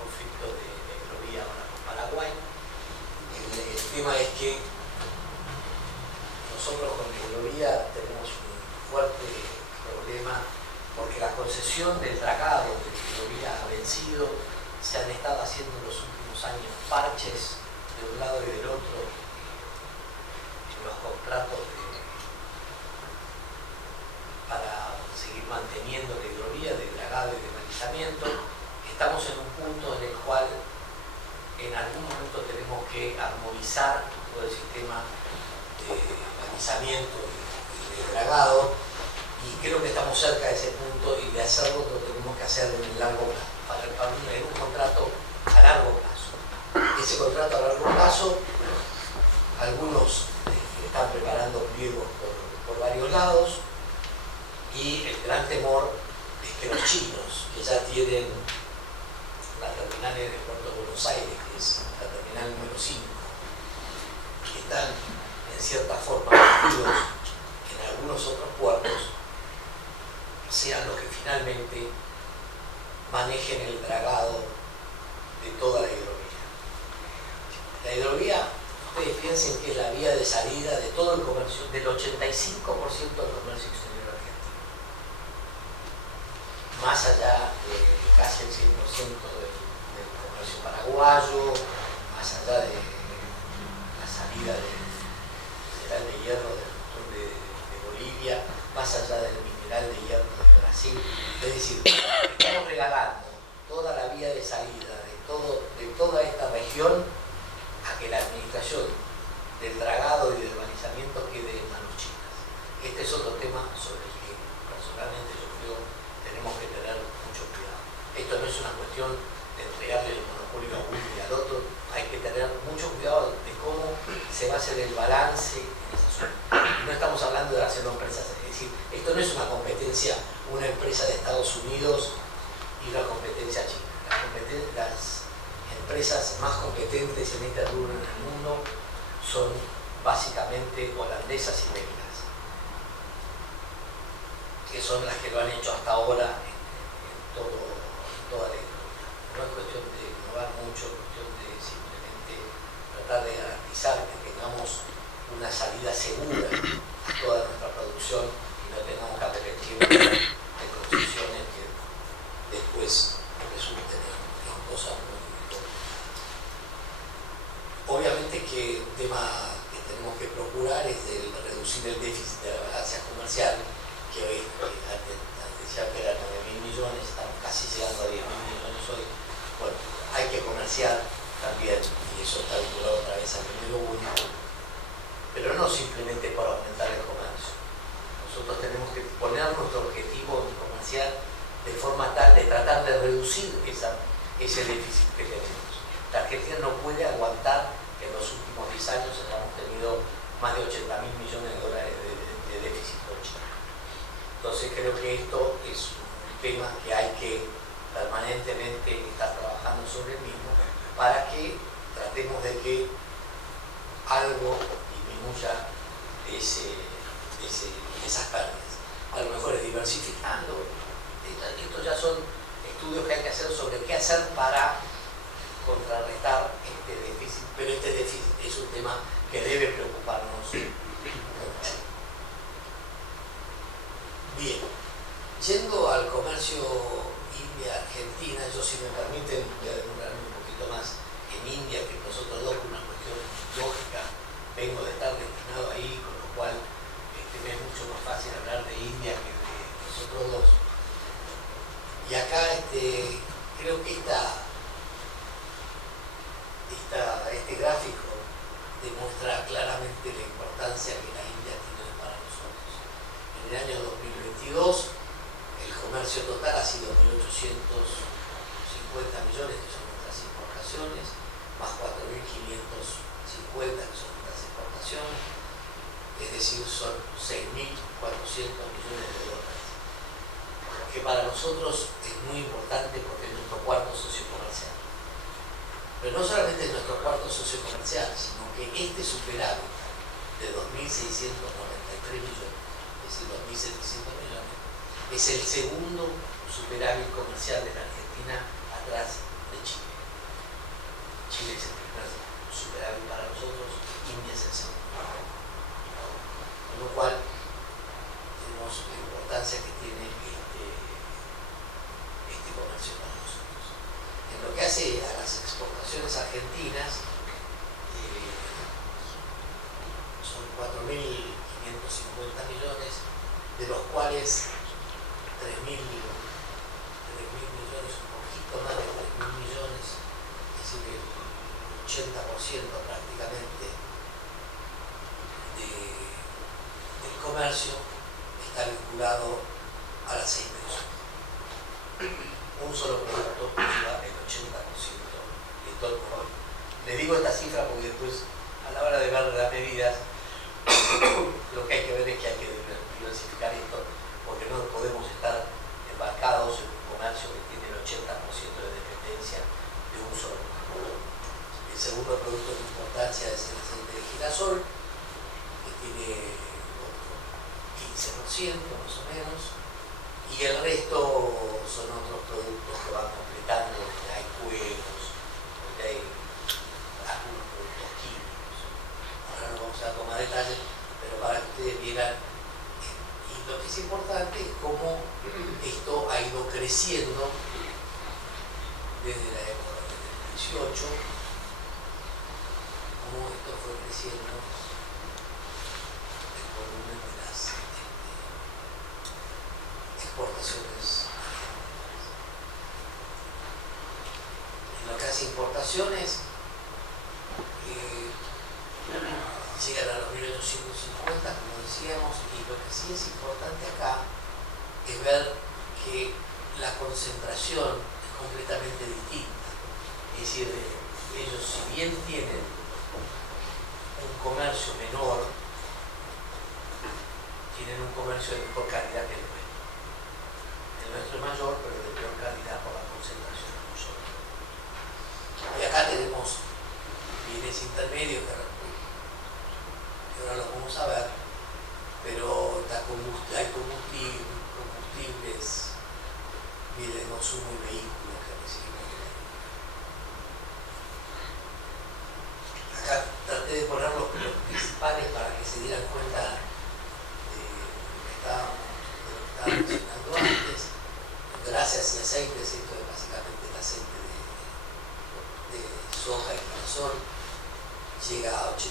conflicto de la hidrovía ahora con Paraguay. El tema es que nosotros con la hidrovía tenemos un fuerte problema porque la concesión del dragado de la hidrovía ha vencido, se han estado haciendo en los últimos años parches de un lado y del otro en los contratos para seguir manteniendo la hidrovía de dragado y de balizamiento. Estamos en un punto en el cual en algún momento tenemos que armonizar todo el sistema de balizamiento y de dragado, y creo que estamos cerca de ese punto, y de hacerlo lo tenemos que hacer en el largo plazo, para un contrato a largo plazo. Ese contrato a largo plazo, algunos están preparando pliegos por varios lados, y el gran temor es que los chinos, que ya tienen la terminal en el puerto de Buenos Aires, que es la terminal número 5, que están en cierta forma metidos en algunos otros puertos, sean los que finalmente manejen el dragado de toda la hidrovía. La hidrovía, ustedes piensen que es la vía de salida de todo el comercio, del 85% del comercio exterior argentino. Más allá de casi el 100% del comercio paraguayo, más allá de la salida del mineral de hierro de Bolivia, más allá del mineral de hierro de Brasil. Es decir, estamos regalando toda la vía de salida de toda esta región a que la administración del dragado y del balizamiento quede en manos chinas. Este es otro tema sobre el que personalmente yo creo tenemos que tener mucho cuidado. Esto no es una cuestión de entregarle el monopolio a uno y al otro, hay que tener mucho cuidado de cómo se va a hacer el balance en esa zona. No estamos hablando de hacerlo empresas, es decir, esto no es una competencia, una empresa de Estados Unidos y una competencia china. Las empresas más competentes en este rubro en el mundo son básicamente holandesas y belgas, que son las que lo han hecho hasta ahora en toda la economía. No es cuestión de innovar mucho, es cuestión de simplemente tratar de garantizar que tengamos una salida segura a toda nuestra producción y no tengamos que arrepentirnos de concesiones que después resulten en cosas muy difíciles. Obviamente que un tema que tenemos que procurar es el reducir el déficit de la balanza comercial, que hoy antes decía que eran 9.000 millones, estamos casi llegando a 10.000 millones hoy. Bueno, hay que comerciar también, y eso está vinculado otra vez al dinero único, pero no simplemente para aumentar el comercio. Nosotros tenemos que poner nuestro objetivo comercial de forma tal de tratar de reducir ese déficit que tenemos. La Argentina no puede aguantar que en los últimos 10 años hayamos tenido más de 80.000 millones de dólares de déficit con China. Entonces creo que esto es un tema que hay que permanentemente estar trabajando sobre el mismo para que tratemos de que algo disminuya esas pérdidas. A lo mejor es diversificando. Estos ya son estudios que hay que hacer sobre qué hacer para contrarrestar este déficit, pero este déficit es un tema que debe preocuparnos mucho. Bien, yendo al comercio India-Argentina, yo, si me permiten, voy a demorarme un poquito más en India que nosotros dos, por una cuestión lógica. Vengo de estar destinado ahí, con lo cual me es mucho más fácil hablar de India que de nosotros dos. Y acá creo que este gráfico demuestra claramente la importancia que la India tiene para nosotros. En el año 2022 el comercio total ha sido 1.850 millones, que son nuestras importaciones, más 4.550 que son nuestras exportaciones, es decir, son 6.400 millones de dólares, que para nosotros es muy importante porque es nuestro cuarto socio comercial. Pero no solamente es nuestro cuarto socio comercial, sino que este superávit de 2.693 millones, es decir, 2.700 millones, es el segundo superávit comercial de la Argentina atrás de Chile. Chile es el primer superávit para nosotros, India es el segundo. Con lo cual, tenemos la importancia que tiene este comercio para nosotros. En lo que hace a las exportaciones argentinas, son 4.550 millones, de los cuales 3.000 millones, un poquito más de 3.000 millones, es decir, el 80% prácticamente del comercio está vinculado a las 6 pesos. Un solo producto lleva el 80% de todo el comercio. Le digo esta cifra porque después, a la hora de ver las medidas, lo que hay que ver es que hay que diversificar esto, porque no podemos estar embarcados en un comercio que tiene el 80% de dependencia de un solo producto. El segundo producto de importancia es el aceite de girasol, que tiene otro 15% más o menos, y el resto son otros productos que van completando, porque hay huevos, porque hay algunos productos químicos. Ahora no vamos a dar más detalles, pero para que ustedes vieran. Y lo que es importante es cómo esto ha ido creciendo desde la época del 18, cómo esto fue creciendo el volumen de las exportaciones. En lo que hace importaciones, llegan a los 1850, como decíamos, y lo que sí es importante acá es ver que la concentración es completamente distinta. Es decir, ellos, si bien tienen un comercio menor, tienen un comercio de mejor calidad que el nuestro. El nuestro es mayor, pero de peor calidad por la concentración de nosotros. Y acá tenemos bienes intermedios que ahora los vamos a ver, pero hay combustibles, bienes de consumo y vehículos que recibimos. Acá traté de poner los principales para que se dieran cuenta de lo que estaba mencionando antes. Grasas y aceites, esto es básicamente el aceite de soja y girasol, llega a 85-82%.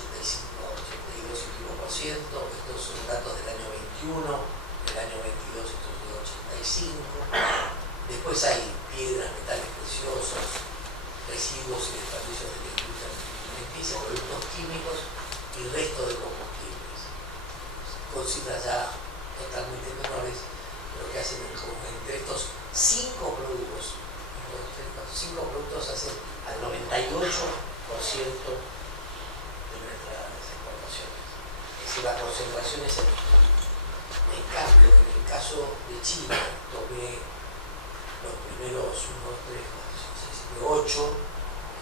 Estos son datos del año 21, del año 22 esto llegó a 85%. Después hay piedras, metales preciosos, residuos y desperdicios de la industria alimenticia, productos químicos y resto de combustibles. Con cifras ya totalmente menores, lo que hacen entre estos 5 productos, hacen al 98% de nuestras exportaciones. Es decir, la concentración es el mismo. En cambio, en el caso de China, tomé los primeros 1, 3, 4, 5, 6, 7, 8,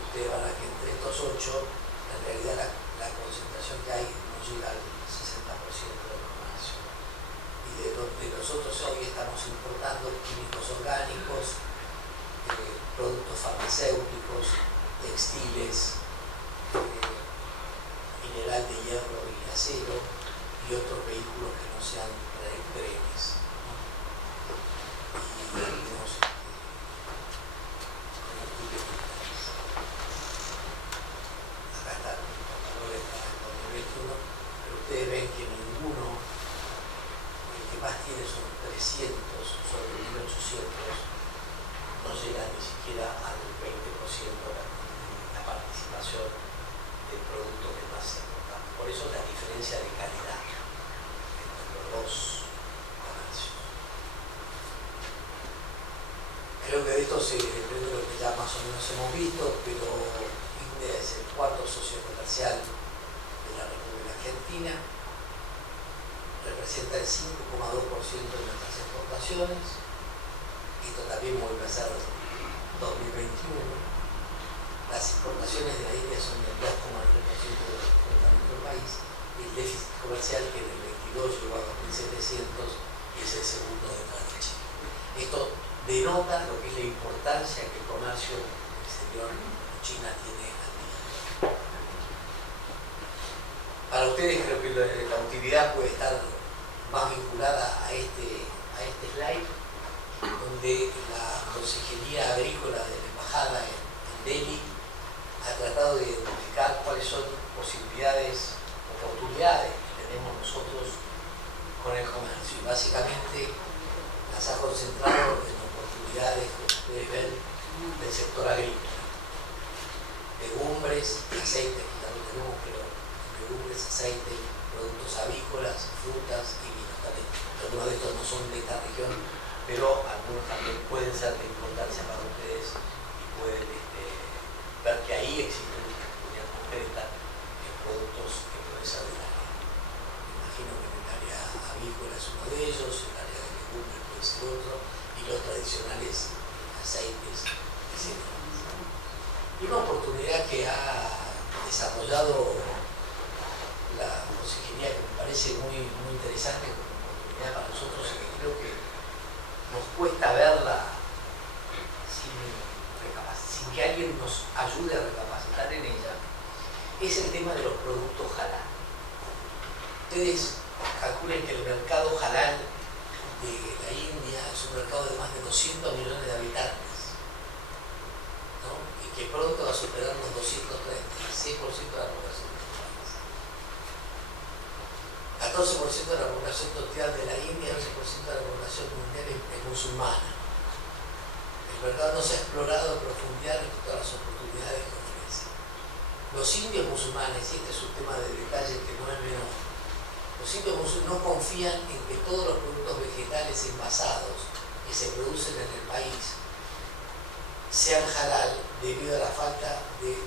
ustedes van a que entre estos 8, en realidad la concentración que hay no llega al 60% del comercio. Y de donde nosotros hoy estamos importando químicos orgánicos, productos farmacéuticos, textiles, mineral de hierro y acero y otros vehículos que no sean trenes. Y algunos combustibles militares. Acá están los valores para el 2021, pero ustedes ven que ninguno, el que más tiene son 300 sobre 1800, no llega ni siquiera al 20% la participación del producto que más se importa. Por eso la diferencia de calidad entre los dos comercios. Creo que de esto se depende de lo que ya más o menos hemos visto, pero India es el 4º socio comercial de la República Argentina, representa el 5,2% de nuestras exportaciones. Esto también vuelve a ser 2021. Las exportaciones de la India son del 2,3% de lo que exporta nuestro país. El déficit comercial, que en el 22 llegó a 2.700, es el segundo detrás de China. Esto denota lo que es la importancia que el comercio exterior China tiene al día. Para ustedes creo que la utilidad puede estar más vinculada a este slide, donde la Consejería Agrícola de la Embajada en Delhi ha tratado de identificar cuáles son posibilidades, oportunidades que tenemos nosotros con el comercio. Y básicamente las ha concentrado en oportunidades, como ustedes ven, del sector agrícola. Legumbres, aceites, que ya lo tenemos, pero legumbres, aceites, productos avícolas, frutas y vinos también. Algunos de estos no son de esta región, pero algunos también pueden ser de importancia para ustedes y pueden ver que ahí existe una oportunidad concreta en productos que pueden ser del área. Imagino que en el área avícola es uno de ellos, el área de legumbres puede ser otro, y los tradicionales aceites, etc. Y una oportunidad que ha desarrollado la Consejería, que me parece muy interesante como oportunidad para nosotros y que creo que nos cuesta verla sin que alguien nos ayude a recapacitar en ella, es el tema de los productos halal. Ustedes calculen que el mercado halal de la India es un mercado de más de 200 millones de habitantes, ¿no? Y que pronto va a superar los 236% de la población del país. 14% de la población total de la India, 11% de la población mundial es musulmana. El mercado no se ha explorado a profundidad respecto a las oportunidades que ofrece. Los indios musulmanes, y este es un tema de detalle que no es menor, los indios musulmanes no confían en que todos los productos vegetales envasados que se producen en el país sean halal debido a la falta de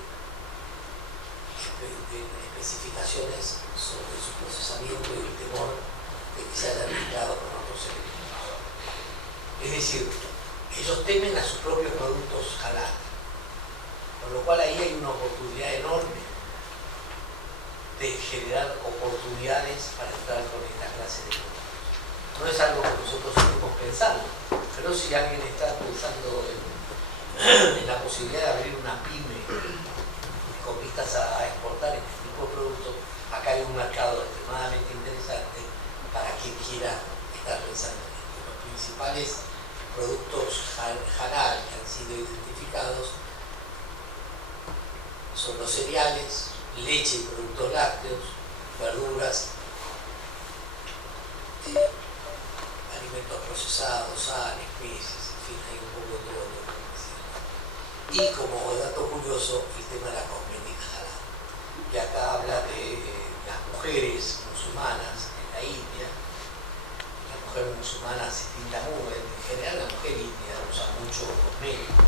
especificaciones sobre su procesamiento y el temor de que se hayan mezclado con otros elementos. Es decir, ellos temen a sus propios productos halal, con lo cual ahí hay una oportunidad enorme de generar oportunidades para entrar con esta clase de productos. No es algo que nosotros estemos pensando, pero si alguien está pensando en la posibilidad de abrir una pyme con vistas a exportar este tipo de productos, acá hay un mercado extremadamente interesante para quien quiera estar pensando en esto. Los principales productos halal que han sido identificados son los cereales, leche y productos lácteos, verduras, alimentos procesados, sal, especies, en fin, hay un poco de todo lo que decir. Y como dato curioso, el tema de la cosmética halal, que acá habla de las mujeres musulmanas en la India. La mujer musulmana se pinta muy bien, en general la mujer india usa mucho cosmético,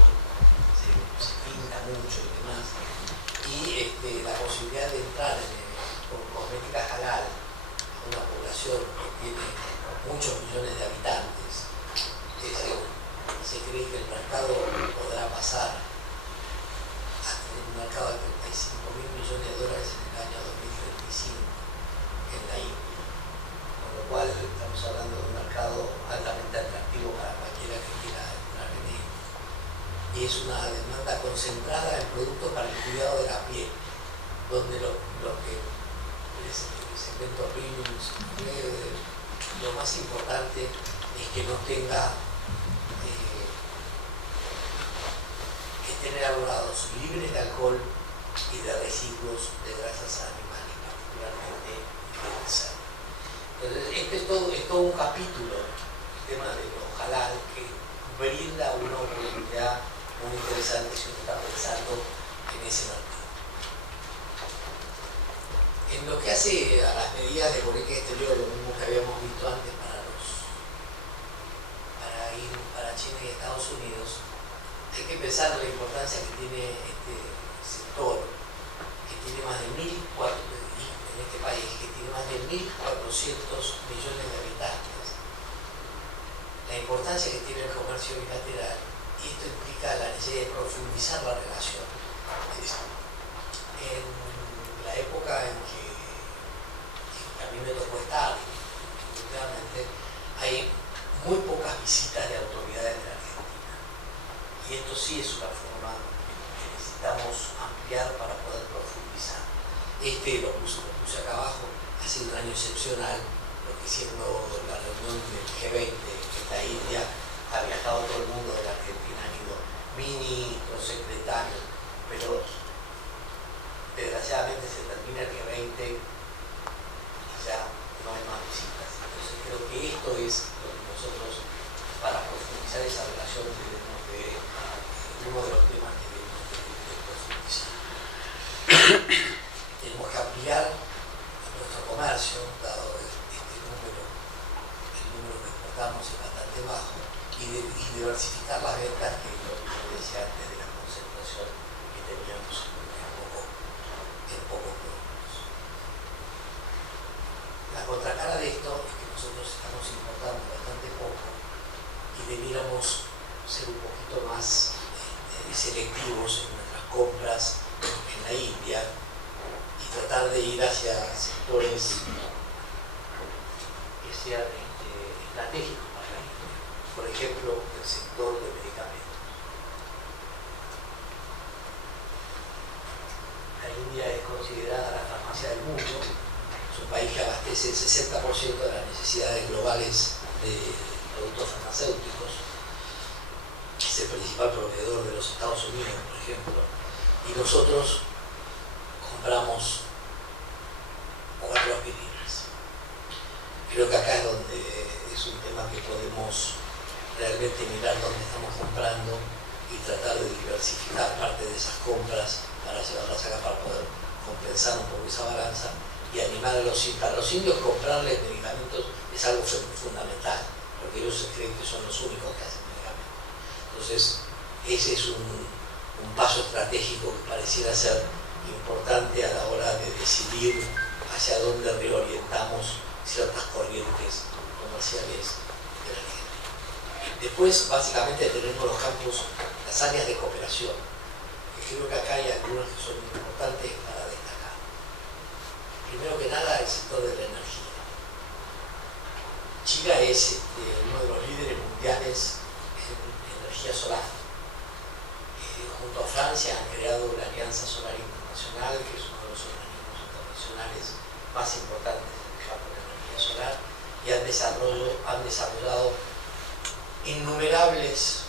se pinta mucho y demás. Y la posibilidad de entrar con cosmética halal a una población que tiene muchos millones de habitantes, se cree que el mercado podrá pasar a tener un mercado de 35.000 millones de dólares en el año 2035 en la India, con lo cual estamos hablando de un mercado altamente atractivo para cualquiera que quiera entrar en él. Y es una demanda concentrada en productos para el cuidado de la piel, donde lo que es el segmento premium, lo más importante es que no tenga que tener elaborados libres de alcohol y de residuos de grasas animales, particularmente del cerdo. Entonces, este es todo un capítulo, el tema de lo halal, que brinda una oportunidad muy interesante si uno está pensando en ese mercado. En lo que hace a las medidas de política exterior, lo mismo que habíamos visto antes para China y Estados Unidos, hay que pensar en la importancia que tiene este sector, que tiene más de 1.400, en este país, que tiene más de 1.400 millones de habitantes. La importancia que tiene el comercio bilateral, y esto implica la necesidad de profundizar la relación. En la época en que a mí me tocó estar, definitivamente, hay muy pocas visitas de autoridades de la Argentina. Y esto sí es una forma que necesitamos ampliar para poder profundizar. Lo puse acá abajo, ha sido un año excepcional, porque siendo la reunión del G20 en la India, ha viajado todo el mundo de la Argentina, han ido ministros, secretarios, pero desgraciadamente se termina el G20 y ya no hay más visitas. Entonces creo que esto es lo que nosotros, para profundizar esa relación, debemos de, uno de los temas que debemos de profundizar. Tenemos que ampliar nuestro comercio, dado el número que exportamos es bastante bajo, y diversificar las ventas, que es lo que yo decía antes de la concentración que teníamos en pocos productos. La contracara de esto es que nosotros estamos importando bastante poco y debiéramos ser un poquito más selectivos en nuestras compras en la India y tratar de ir hacia sectores que sean estratégicos para la India. Por ejemplo, el sector de medicamentos. La India es considerada la farmacia del mundo, es un país que abastece el 60% de las necesidades globales de productos farmacéuticos, es el principal proveedor de los Estados Unidos, por ejemplo, y nosotros compramos 4 aspirinas. Creo que acá es donde es un tema que podemos realmente mirar dónde estamos comprando y tratar de diversificar parte de esas compras para llevarlas acá para poder compensar un poco esa balanza y animar a los indios. Para los indios comprarles medicamentos es algo fundamental, porque ellos creen que son los únicos que hacen medicamentos. Entonces, ese es un paso estratégico que pareciera ser importante a la hora de decidir hacia dónde reorientamos ciertas corrientes comerciales de la tierra. Después, básicamente, tenemos los campos, las áreas de cooperación, que creo que acá hay algunas que son importantes para destacar. Primero que nada, el sector de la energía. China es uno de los líderes mundiales en energía solar. Junto a Francia han creado la Alianza Solar Internacional, que es uno de los organismos internacionales más importantes en el campo de la energía solar, y han desarrollado innumerables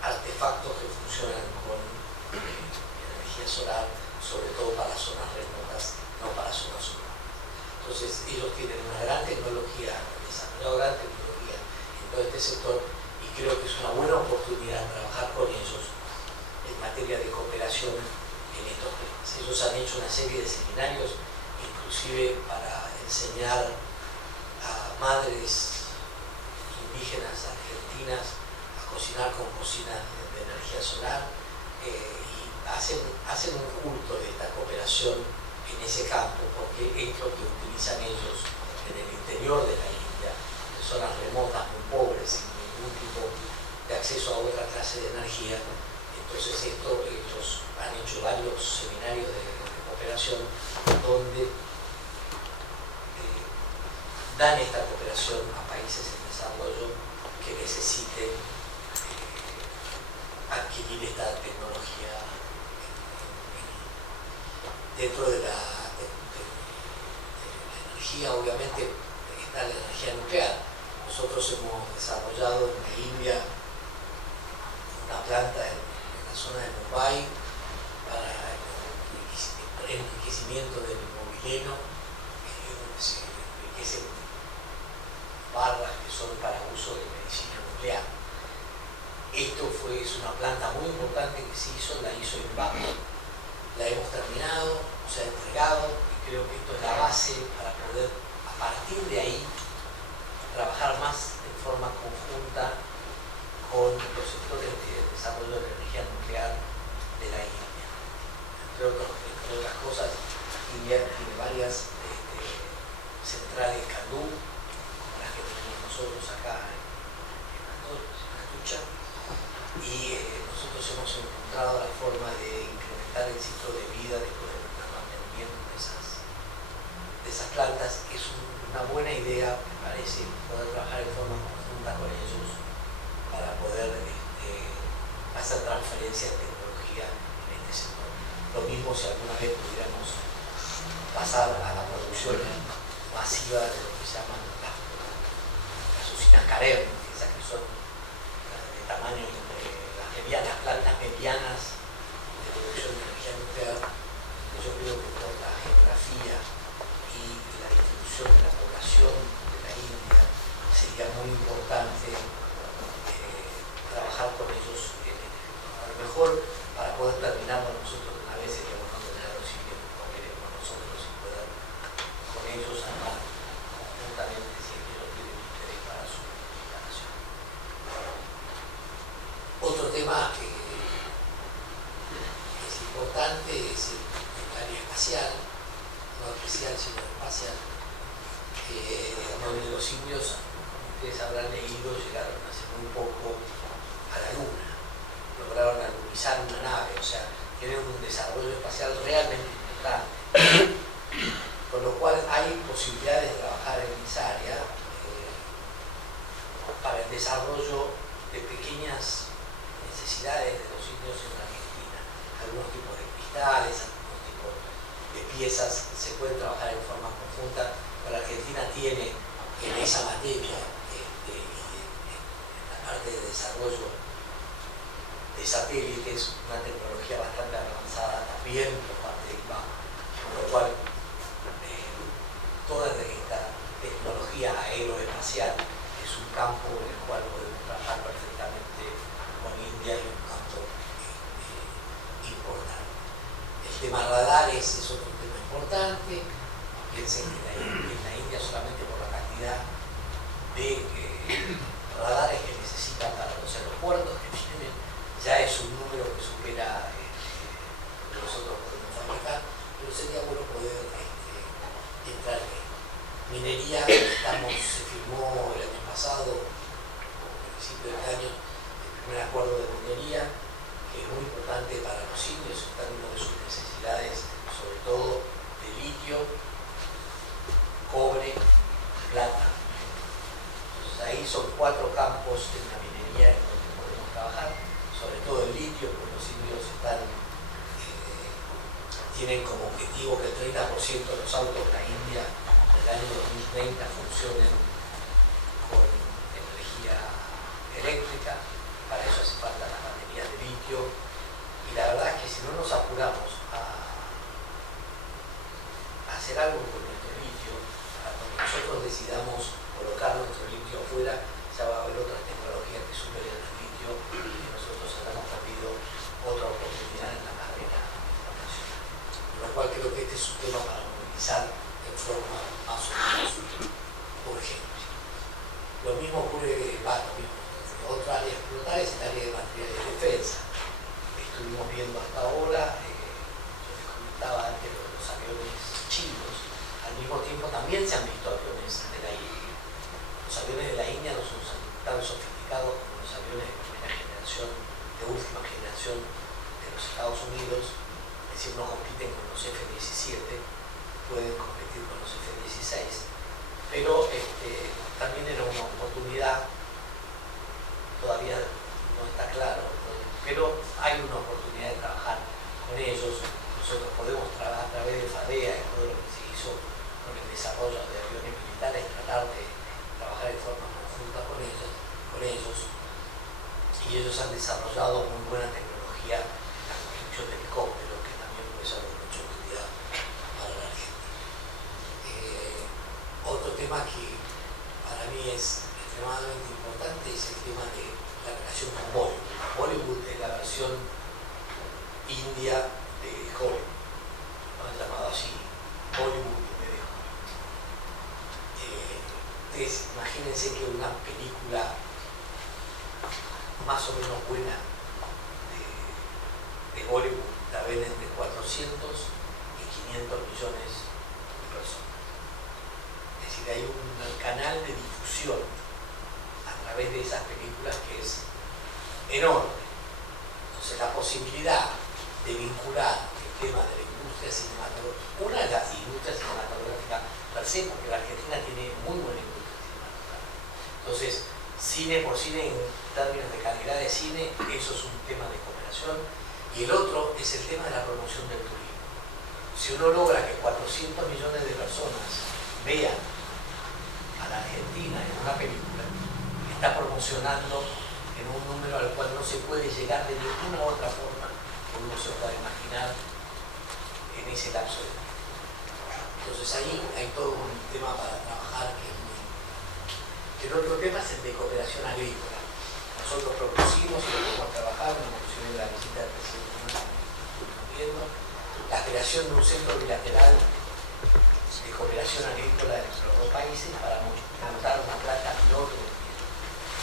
artefactos que funcionan con energía solar, sobre todo para zonas remotas, no para zonas urbanas. Entonces, ellos tienen una gran tecnología, han desarrollado gran tecnología en todo este sector, y creo que es una buena oportunidad trabajar con ellos en materia de cooperación en estos temas. Ellos han hecho una serie de seminarios, inclusive para enseñar a madres indígenas argentinas a cocinar con cocinas de energía solar, y hacen un culto de esta cooperación en ese campo, porque es lo que utilizan ellos en el interior de la India, en zonas remotas, muy pobres, sin ningún tipo de acceso a otra clase de energía. Entonces ellos han hecho varios seminarios de cooperación donde dan esta cooperación a países en desarrollo que necesiten adquirir esta tecnología dentro de la energía. Obviamente está la energía nuclear. Nosotros hemos desarrollado en la India una planta en la zona de Mumbai para el enriquecimiento del movileno, donde se enriquecen barras que son para uso de medicina nuclear. Esto es una planta muy importante que la hizo INVAP. La hemos terminado, se ha entregado, y creo que esto es la base para poder, a partir de ahí, trabajar más en forma conjunta con los sectores de desarrollo de la energía nuclear de la India. Entre otras cosas, India tiene varias centrales CANDU, como las que tenemos nosotros acá en Atucha, y nosotros hemos encontrado la forma de incrementar el ciclo de vida después del mantenimiento de esas plantas. Es una buena idea, me parece, poder trabajar en forma conjunta con ellos para poder hacer transferencias de tecnología en este sector. Lo mismo si alguna vez pudiéramos pasar a la producción masiva de lo que se llaman las usinas CAREM, esas que son de tamaño las plantas medianas de producción de energía nuclear. Yo creo que por la geografía y la distribución de la población de la India sería muy importante trabajar con ellos. A lo mejor para poder terminarlo nosotros una vez sería bueno tener los indios que queremos nosotros y poder con ellos hablar conjuntamente si ellos tienen interés para su instalación. Otro tema que es importante es el área espacial, no especial sino espacial. Donde los indios, ustedes habrán leído, llegaron hace muy poco a la Luna, lograron alunizar una nave, o sea, tienen un desarrollo espacial realmente importante, con lo cual hay posibilidades de trabajar en esa área para el desarrollo de pequeñas necesidades de los indios en Argentina. Algunos tipos de cristales, algunos tipos de piezas se pueden trabajar en forma conjunta. La Argentina tiene en esa materia, en la parte de desarrollo de satélites, una tecnología bastante avanzada también por parte del INVAP, con lo cual toda esta tecnología aeroespacial es un campo en el cual podemos trabajar perfectamente con India y importante. Piensen que en la India solamente por la cantidad de radares que necesitan para los aeropuertos que tienen, ya es un número que supera lo que nosotros podemos fabricar, pero sería bueno poder entrar en minería. Se firmó el año pasado, a principios de año, el primer acuerdo de minería, que es muy importante para los indios en términos de sus necesidades, sobre todo de litio, cobre, plata. Entonces ahí son 4 campos en la minería en donde podemos trabajar, sobre todo el litio, porque los indios tienen como objetivo que el 30% de los autos de la India en el año 2030 funcionen con energía eléctrica. Para eso hace falta las baterías de litio, y la verdad es que si no nos apuramos a hacer algo con nuestro litio, cuando nosotros decidamos colocar nuestro litio afuera, ya va a haber otras tecnologías que superen el litio y nosotros habremos perdido otra oportunidad en la cadena internacional. Con lo cual creo que este es un tema para movilizar en forma más o menos urgente. Lo mismo ocurre, otra área a explotar es el área de materiales de defensa. Estuvimos viendo hasta ahora, yo les comentaba antes de los aviones chinos, al mismo tiempo también se han visto aviones de la India. Los aviones de la India no son tan sofisticados como los aviones de primera generación, de última generación de los Estados Unidos, es decir, no compiten con los F-17, pueden competir con los F-16, pero también era una oportunidad. Todavía no está claro, pero hay una oportunidad de trabajar con ellos. Nosotros podemos trabajar a través de FADEA y todo lo que se hizo con el desarrollo de aviones militares, tratar de trabajar de forma conjunta con ellos, y ellos han desarrollado muy buena tecnología en la construcción de helicópteros, que también puede ser de mucha utilidad para la Argentina. Otro tema que para mí es extremadamente importante es el tema de la relación con Bollywood. Bollywood es la versión india de Hollywood, lo han llamado así, Bollywood en vez de Hollywood. Entonces, imagínense que una película más o menos buena de Bollywood la ven entre 400 y 500 millones de personas. Es decir, hay un canal de difusión a través de esas películas que es enorme. Entonces la posibilidad de vincular el tema de la industria cinematográfica, una de las industrias cinematográficas per se, porque la Argentina tiene muy buena industria cinematográfica. Entonces, cine por cine, en términos de calidad de cine, eso es un tema de cooperación. Y el otro es el tema de la promoción del turismo. Si uno logra que 400 millones de personas vean a la Argentina en una película, está promocionando en un número al cual no se puede llegar de ninguna otra forma que uno se pueda imaginar en ese lapso de tiempo. Entonces ahí hay todo un tema para trabajar que es muy importante. El otro tema es el de cooperación agrícola. Nosotros propusimos y lo podemos trabajar, una moción de la visita del presidente viendo la creación de un centro bilateral de cooperación agrícola entre los dos países para montar una planta piloto en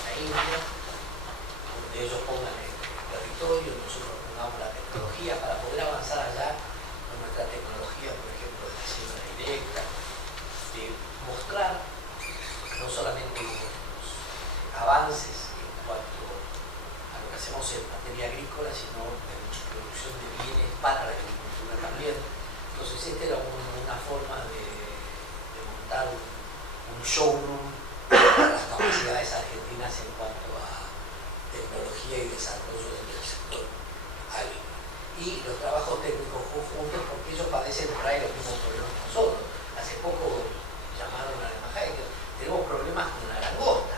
la India, donde ellos pongan el territorio, nosotros pongamos la tecnología para poder avanzar allá con nuestra tecnología, por ejemplo, de la siembra directa, de mostrar no solamente los avances en cuanto a lo que hacemos en materia agrícola, sino en producción de bienes para la agricultura también. Entonces esta era una forma de montar un showroom para las capacidades argentinas en cuanto a tecnología y desarrollo del sector agrícola. Y los trabajos técnicos conjuntos, porque ellos padecen por ahí los mismos problemas que nosotros. Hace poco llamaron a la embajada y tenemos problemas con la langosta.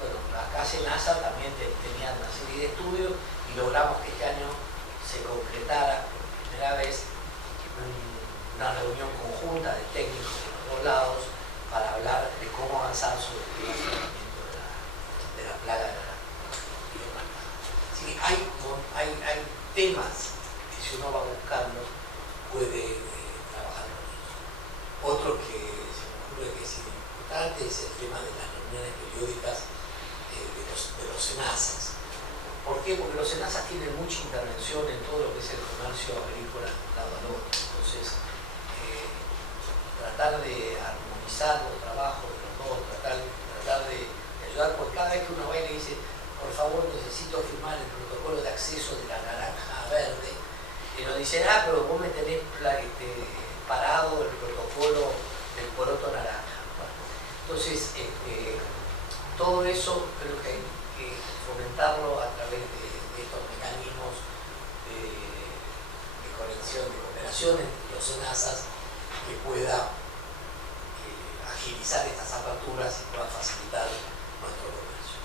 Bueno, acá SENASA también tenían una serie de estudios y logramos que este año se concretara por primera vez una reunión conjunta de técnicos de los dos lados para hablar de cómo avanzar sobre el tratamiento de la plaga de la biomasa. Así que hay temas que si uno va buscando puede trabajar con ellos. Otro que se me ocurre que es importante es el tema de las reuniones periódicas de los SENASAs. ¿Por qué? Porque los SENASAs tienen mucha intervención en todo lo que es el comercio agrícola de un lado al otro. Entonces, tratar de armonizar los trabajos de los dos, tratar de ayudar, porque cada vez que uno va y le dice, por favor, necesito firmar el protocolo de acceso de la naranja a verde, y nos dicen, pero vos me tenés parado el protocolo del poroto naranja. Bueno, entonces, todo eso creo que hay que fomentarlo a través de estos mecanismos de cooperación entre los SENASAs, que pueda agilizar estas aperturas y pueda facilitar nuestro comercio.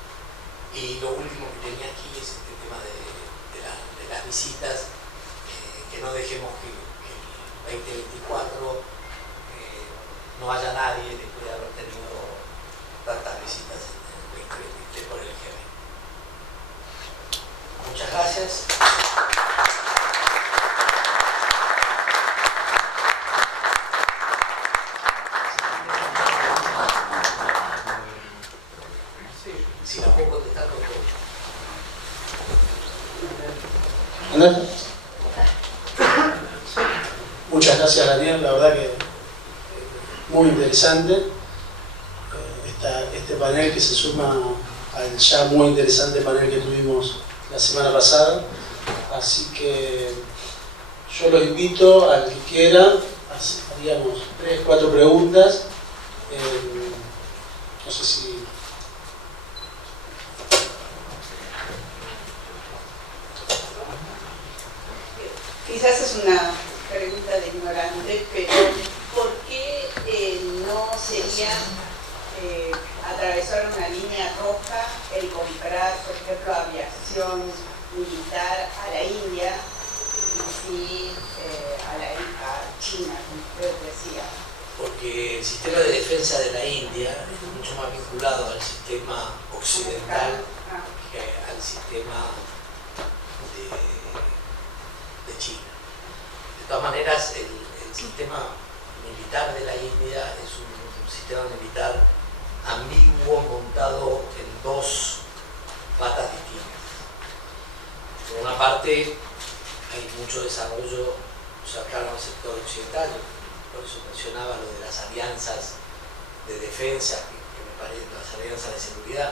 Y lo último que tenía aquí es este tema de las visitas, que no dejemos que el 2024 no haya nadie después de haber tenido tantas visitas en el 2023 por el G20. Muchas gracias. Si la puedo contestar con todo. Muchas gracias, Daniel, la verdad que muy interesante este panel que se suma al ya muy interesante panel que tuvimos la semana pasada. Así que yo los invito al que quiera, haríamos 3 o 4 preguntas. No sé si... Quizás es una pregunta de ignorante, pero ¿por qué no sería atravesar una línea roja el comprar, por ejemplo, aviación militar a la India y sí a China, como usted decía? Porque el sistema de defensa de la India es mucho más vinculado al sistema occidental que al sistema de China. De todas maneras, el sistema militar de la India es un sistema militar ambiguo, montado en 2 patas distintas. Por una parte, hay mucho desarrollo cercano al sector occidental, por eso mencionaba lo de las alianzas de defensa, que me parece, las alianzas de seguridad,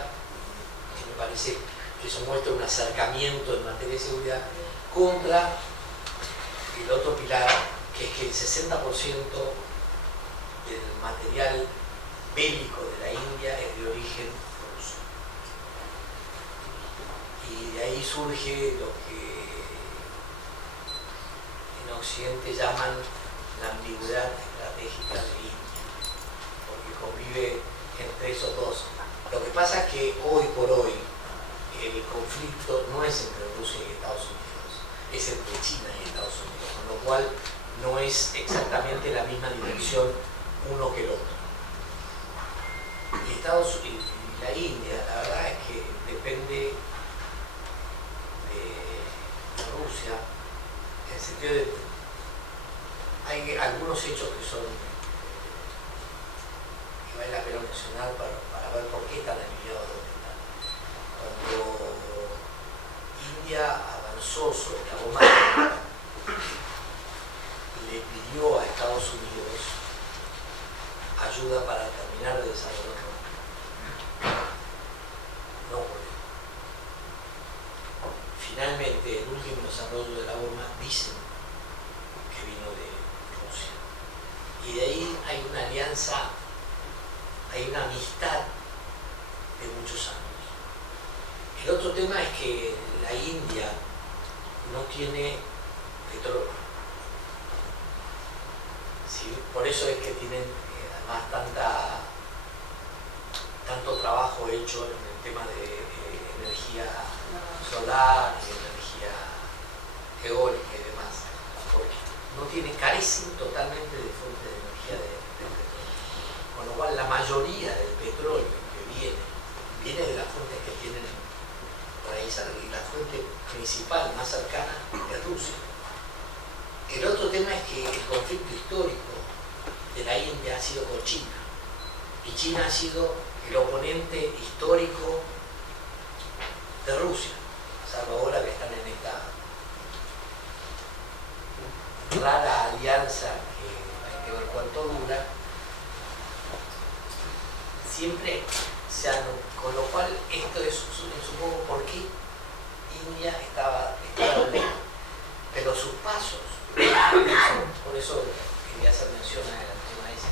que me parece que eso muestra un acercamiento en materia de seguridad contra el otro pilar, que es que el 60% del material bélico de la India es de origen ruso. Y de ahí surge lo que en Occidente llaman la ambigüedad estratégica de India, porque convive entre esos dos. Lo que pasa es que hoy por hoy el conflicto no es entre Rusia y Estados Unidos, es entre China y Estados Unidos, con lo cual no es exactamente la misma dirección uno que el otro. Y la India, la verdad es que depende de Rusia, en el sentido de hay algunos hechos que vale la pena mencionar para ver por qué están alineados donde están. Cuando India avanzó sobre la bomba atómica, le pidió a Estados Unidos ayuda para terminar de desarrollarlo. No ocurrió. Finalmente, el último desarrollo de la bomba dicen que vino de Rusia. Y de ahí hay una alianza, hay una amistad de muchos años. El otro tema es que la India no tiene petróleo. ¿Sí? Por eso es que tienen además tanto trabajo hecho en el tema de energía solar y energía eólica y demás, porque carecen totalmente de fuentes de energía de petróleo, con lo cual la mayoría del petróleo que viene de las fuentes que tienen por ahí, y la fuente principal más cercana es Rusia. El otro tema es que el conflicto histórico de la India ha sido con China. Y China ha sido el oponente histórico de Rusia, salvo ahora que están en esta rara alianza que hay que ver cuánto dura. Siempre se han, con lo cual esto es supongo por qué India estaba lejos, pero sus pasos, por eso quería hacer mención al tema ese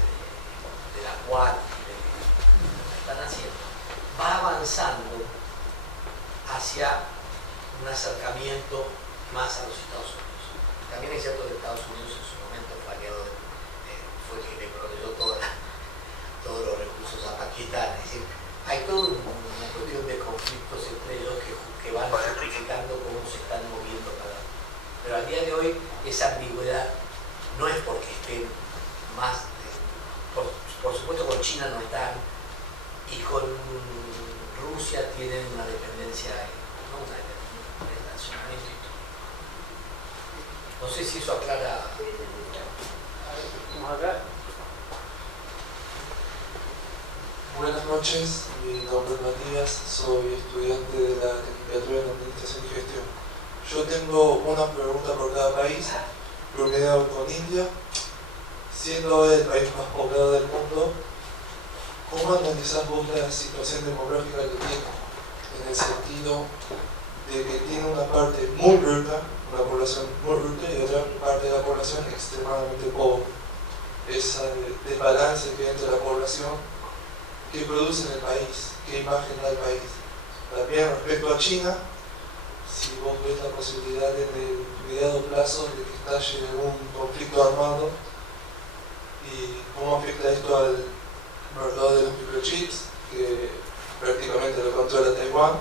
de la Quad, de lo que están haciendo, va avanzando hacia un acercamiento más a los Estados Unidos. También es cierto que Estados Unidos en su momento fue aliado, fue el que le proveyó todos los recursos a Pakistán. Es decir, hay toda una cuestión de conflictos entre ellos que van justificando cómo se están moviendo cada uno. Pero al día de hoy esa ambigüedad no es porque estén más, por supuesto con China no están, y con Rusia tienen una dependencia, no una dependencia, un relacionamiento histórico. No sé si eso aclara. Vamos acá. Buenas noches, mi nombre es Matías, soy estudiante de la Tecnicatura en Administración y Gestión. Yo tengo una pregunta por cada país, primero con India. Siendo el país más poblado del mundo, ¿cómo analizás vos la situación demográfica que tiene? En el sentido de que tiene una parte muy rica, una población muy rica, y otra parte de la población extremadamente pobre. Ese desbalance que hay entre la población, ¿qué produce en el país? ¿Qué imagen da el país? También respecto a China, si vos ves la posibilidad en el mediano plazo de que estalle un conflicto armado, y cómo afecta esto al mercado de los microchips, que prácticamente lo controla Taiwán.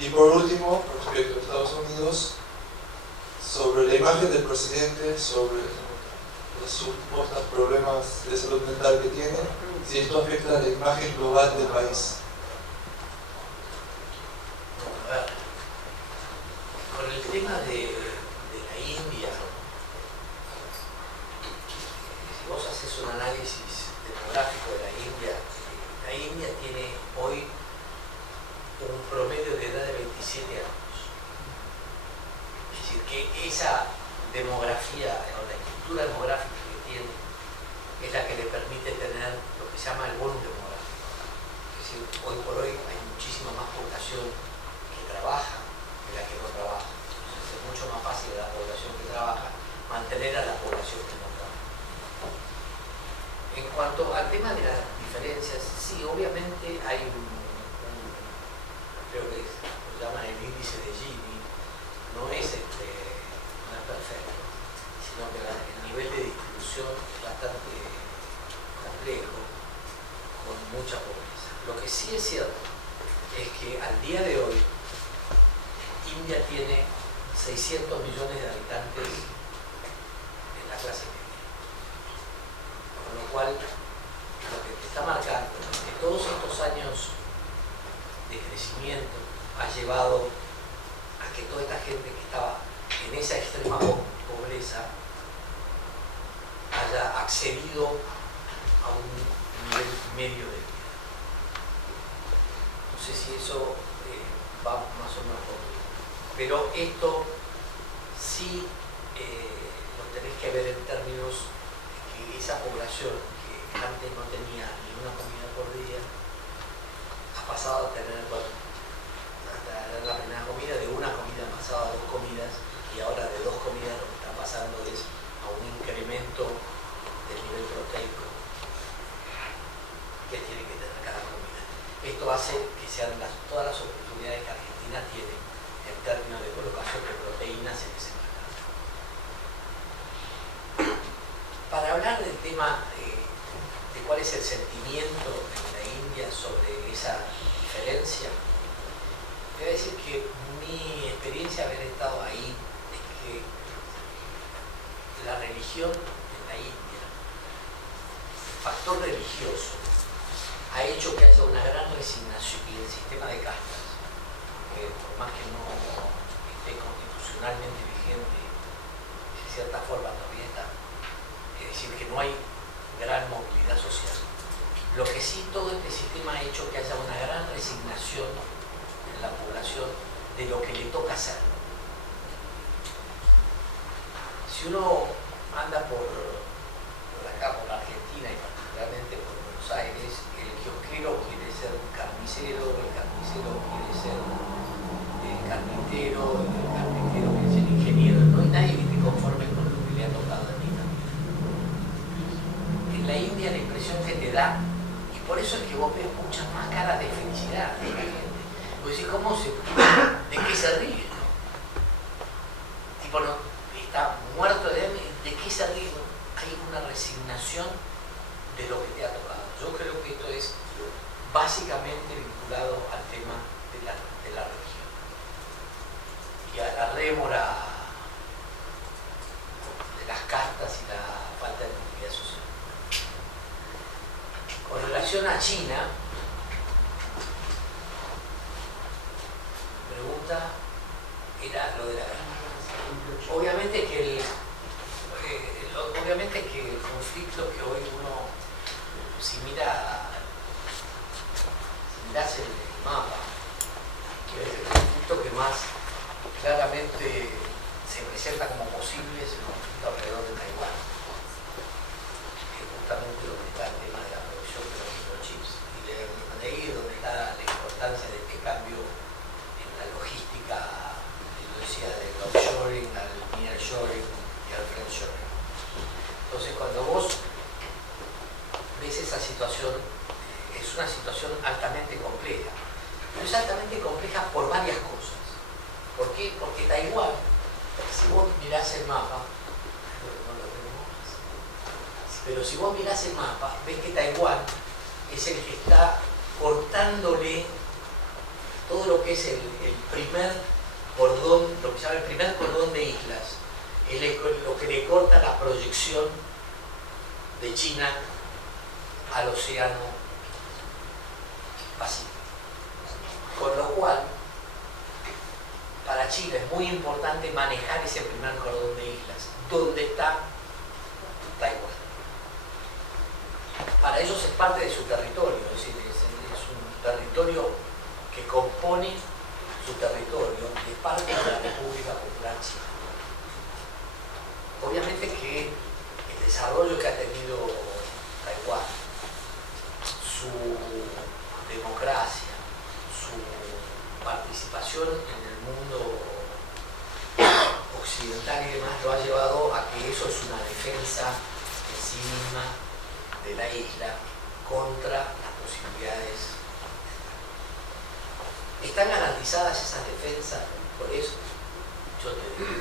Y por último, respecto a Estados Unidos, sobre la imagen del presidente, sobre los supuestos problemas de salud mental que tiene, si esto afecta a la imagen global del país. A ver, con el tema de la India, si vos haces un análisis demográfico de la India tiene hoy un promedio de edad de 27 años. Es decir, que esa demografía, o la estructura demográfica que tiene, es la que le permite tener lo que se llama el bonus demográfico. Es decir, hoy por hoy hay muchísima más población que trabaja que la que no trabaja. Entonces es mucho más fácil a la población que trabaja mantener a la población que no trabaja. En cuanto al tema de las diferencias, sí, obviamente hay creo que lo llaman el índice de Gini, no es perfecto, sino que el nivel de distribución es bastante complejo, con mucha pobreza. Lo que sí es cierto es que al día de hoy India tiene 600 millones de habitantes en la clase media, con lo cual lo que te está marcando es que todos estos años de crecimiento ha llevado a que toda esta gente que estaba en esa extrema pobreza haya accedido a un nivel medio de vida. No sé si eso va más o menos por ahí. Pero esto sí lo tenés que ver en términos de que esa población que antes no tenía ni una comida por día ha pasado a tener, la primera comida, de una comida ha pasado a 2 comidas, y ahora de 2 comidas lo que está pasando es a un incremento del nivel proteico que tiene que tener cada comida. Esto hace que sean todas las oportunidades que Argentina tiene en términos de colocación de proteínas en ese mercado. Para hablar del tema de cuál es el sentimiento en la India sobre esa diferencia, debo decir que mi experiencia de haber estado ahí es que la religión en la India, el factor religioso, ha hecho que haya una gran resignación, y el sistema de castas, que por más que no esté constitucionalmente vigente, de cierta forma todavía está. Es decir, que no hay hacerlo. Si uno anda por acá, por la Argentina y particularmente por Buenos Aires, el kiosquero quiere ser carnicero, el carnicero quiere ser carpintero, el carpintero quiere ser ingeniero. No hay nadie que esté conforme con lo que le ha tocado a ti también. En la India la impresión que te da, y por eso es que vos ves muchas más caras de felicidad de la gente. Vos decís, ¿de qué se ríe? Tipo, no, está muerto de hambre, ¿de qué se ríe? Hay una resignación de lo que te ha tocado. Yo creo que esto es básicamente vinculado al tema de la religión y a la rémora de las castas y la falta de movilidad social. Con relación a China, mi pregunta era lo de la guerra. Obviamente que el conflicto que hoy uno, si miras el mapa, que es el conflicto que más claramente se presenta como posible es el conflicto alrededor de Taiwán, que es justamente donde está el tema de la producción de los microchips, y de ahí es donde está la importancia de este cambio en la logística, yo decía, del offshoring al nearshoring y al friendshoring. Entonces, cuando vos ves esa situación, es una situación altamente compleja. Pero es altamente compleja por varias cosas. ¿Por qué? Porque Taiwán, si vos mirás el mapa, no lo tenemos más, pero si vos mirás el mapa, ves que Taiwán es el que está cortándole todo lo que es el primer cordón, lo que se llama el primer cordón de islas, es lo que le corta la proyección de China al océano Pacífico. Con lo cual, para China es muy importante manejar ese primer cordón de islas, donde está Taiwán. Para ellos es parte de su territorio, es decir, es un territorio que compone su territorio y es parte de la República Popular China. Obviamente que el desarrollo que ha tenido Taiwán, su democracia, su participación en el mundo occidental y demás, lo ha llevado a que eso es una defensa en sí misma de la isla contra las posibilidades. ¿Están garantizadas esas defensas? Por eso yo te digo,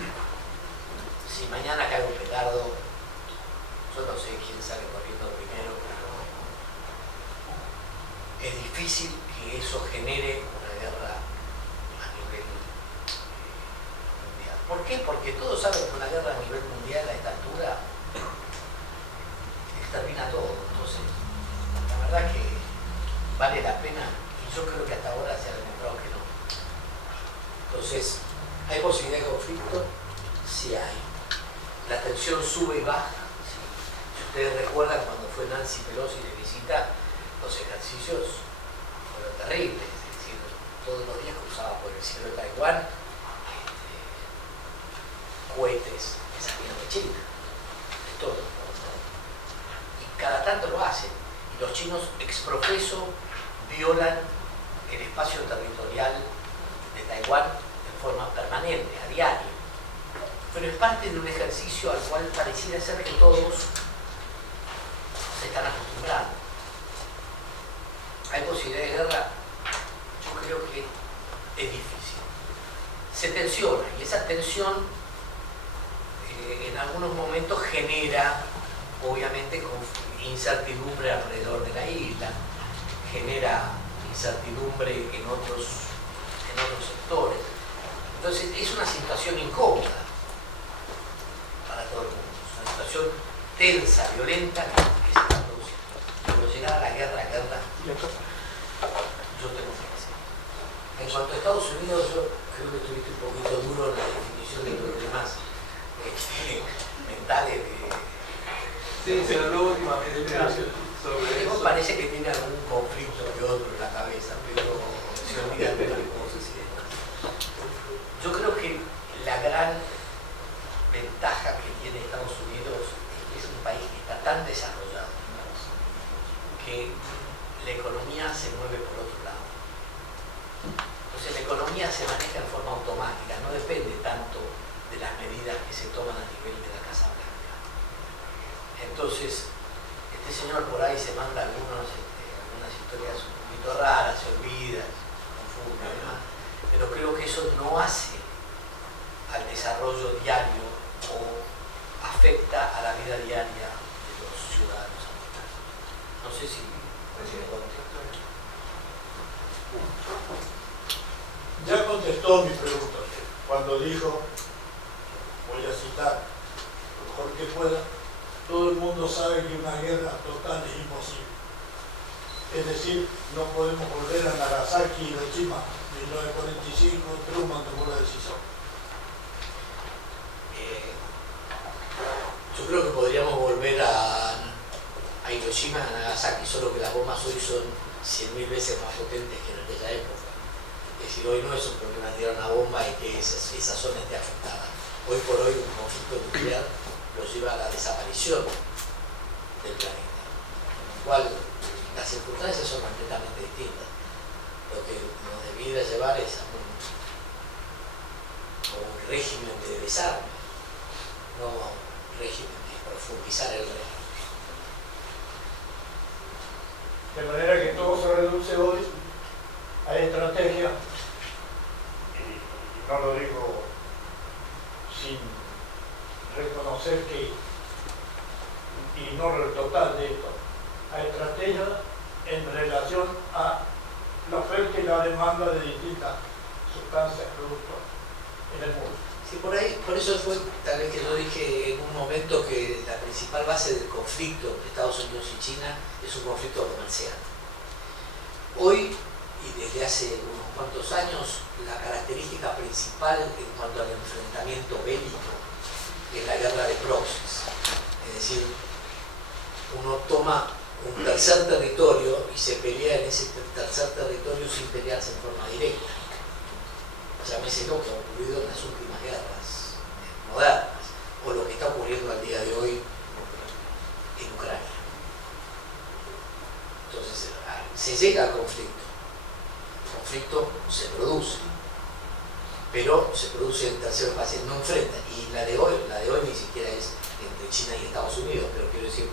si mañana cae un petardo, yo no sé quién sale corriendo primero, pero es difícil que eso genere una guerra a nivel mundial. ¿Por qué? Porque todos saben que una guerra a nivel mundial a esta altura termina todo. Entonces, la verdad que vale la pena, y yo creo que hasta ahora se ha demostrado que no. Entonces, ¿hay posibilidad de conflicto? Sí hay. La tensión sube y baja. ¿Sí? Si ustedes recuerdan cuando fue Nancy Pelosi de visita, los ejercicios fueron terribles. Es decir, todos los días cruzaba por el cielo de Taiwán cohetes que salían de China, de todo. Y cada tanto lo hacen. Y los chinos exprofeso violan el espacio territorial de Taiwán de forma permanente, a diario. Pero es parte de un ejercicio al cual pareciera ser que todos se están acostumbrando. ¿Hay posibilidad de guerra? Yo creo que es difícil. Se tensiona, y esa tensión en algunos momentos genera, obviamente, incertidumbre alrededor de la isla, genera incertidumbre en otros sectores. Entonces es una situación incómoda para todo el mundo, es una situación tensa, violenta que se está produciendo. Pero llegar a la guerra, yo tengo que decir. En cuanto a Estados Unidos, yo creo que estuviste un poquito duro en la definición de problemas mentales de... Sí, se habló últimamente sobre eso. Parece que tiene algún conflicto que otro en la cabeza, pero se olvida de las cosas. Yo creo que gran ventaja que tiene Estados Unidos es que es un país que está tan desarrollado que la economía se mueve por otro lado. Entonces la economía se maneja en forma automática, no depende tanto de las medidas que se toman a nivel de la Casa Blanca. Entonces, este señor por ahí se manda algunas historias un poquito raras, se olvida, se confunde y demás, pero creo que eso no hace al desarrollo diario o afecta a la vida diaria de los ciudadanos americanos. No sé si me contesto. Ya contestó mi pregunta cuando dijo, voy a citar lo mejor que pueda, todo el mundo sabe que una guerra total es imposible. Es decir, no podemos volver a Nagasaki y Hiroshima, 1945, Truman tomó la decisión. Yo creo que podríamos volver a Hiroshima, a Nagasaki, solo que las bombas hoy son 100.000 veces más potentes que en aquella época. Es decir, hoy no es un problema de tirar una bomba y que esa zona esté afectada. Hoy por hoy un conflicto nuclear lo lleva a la desaparición del planeta. Con lo cual las circunstancias son completamente distintas. Lo que nos debiera llevar es a un régimen de desarme, no a un régimen de profundizar el régimen. De manera que todo se reduce hoy a estrategia, y no lo digo sin reconocer que, y no el total de esto, a estrategia en relación a la oferta y la demanda de distintas sustancias, productos en el mundo. Sí, por eso fue tal vez que yo dije en un momento que la principal base del conflicto entre Estados Unidos y China es un conflicto comercial. Hoy, y desde hace unos cuantos años, la característica principal en cuanto al enfrentamiento bélico es la guerra de proxies. Es decir, uno toma un tercer territorio y se pelea en ese tercer territorio sin pelearse en forma directa. Llámese lo que ha ocurrido en las últimas guerras modernas, o lo que está ocurriendo al día de hoy en Ucrania. Entonces, se llega al conflicto. El conflicto se produce, pero se produce en tercera fase, no enfrenta. Y la de hoy ni siquiera es entre China y Estados Unidos, pero quiero decir,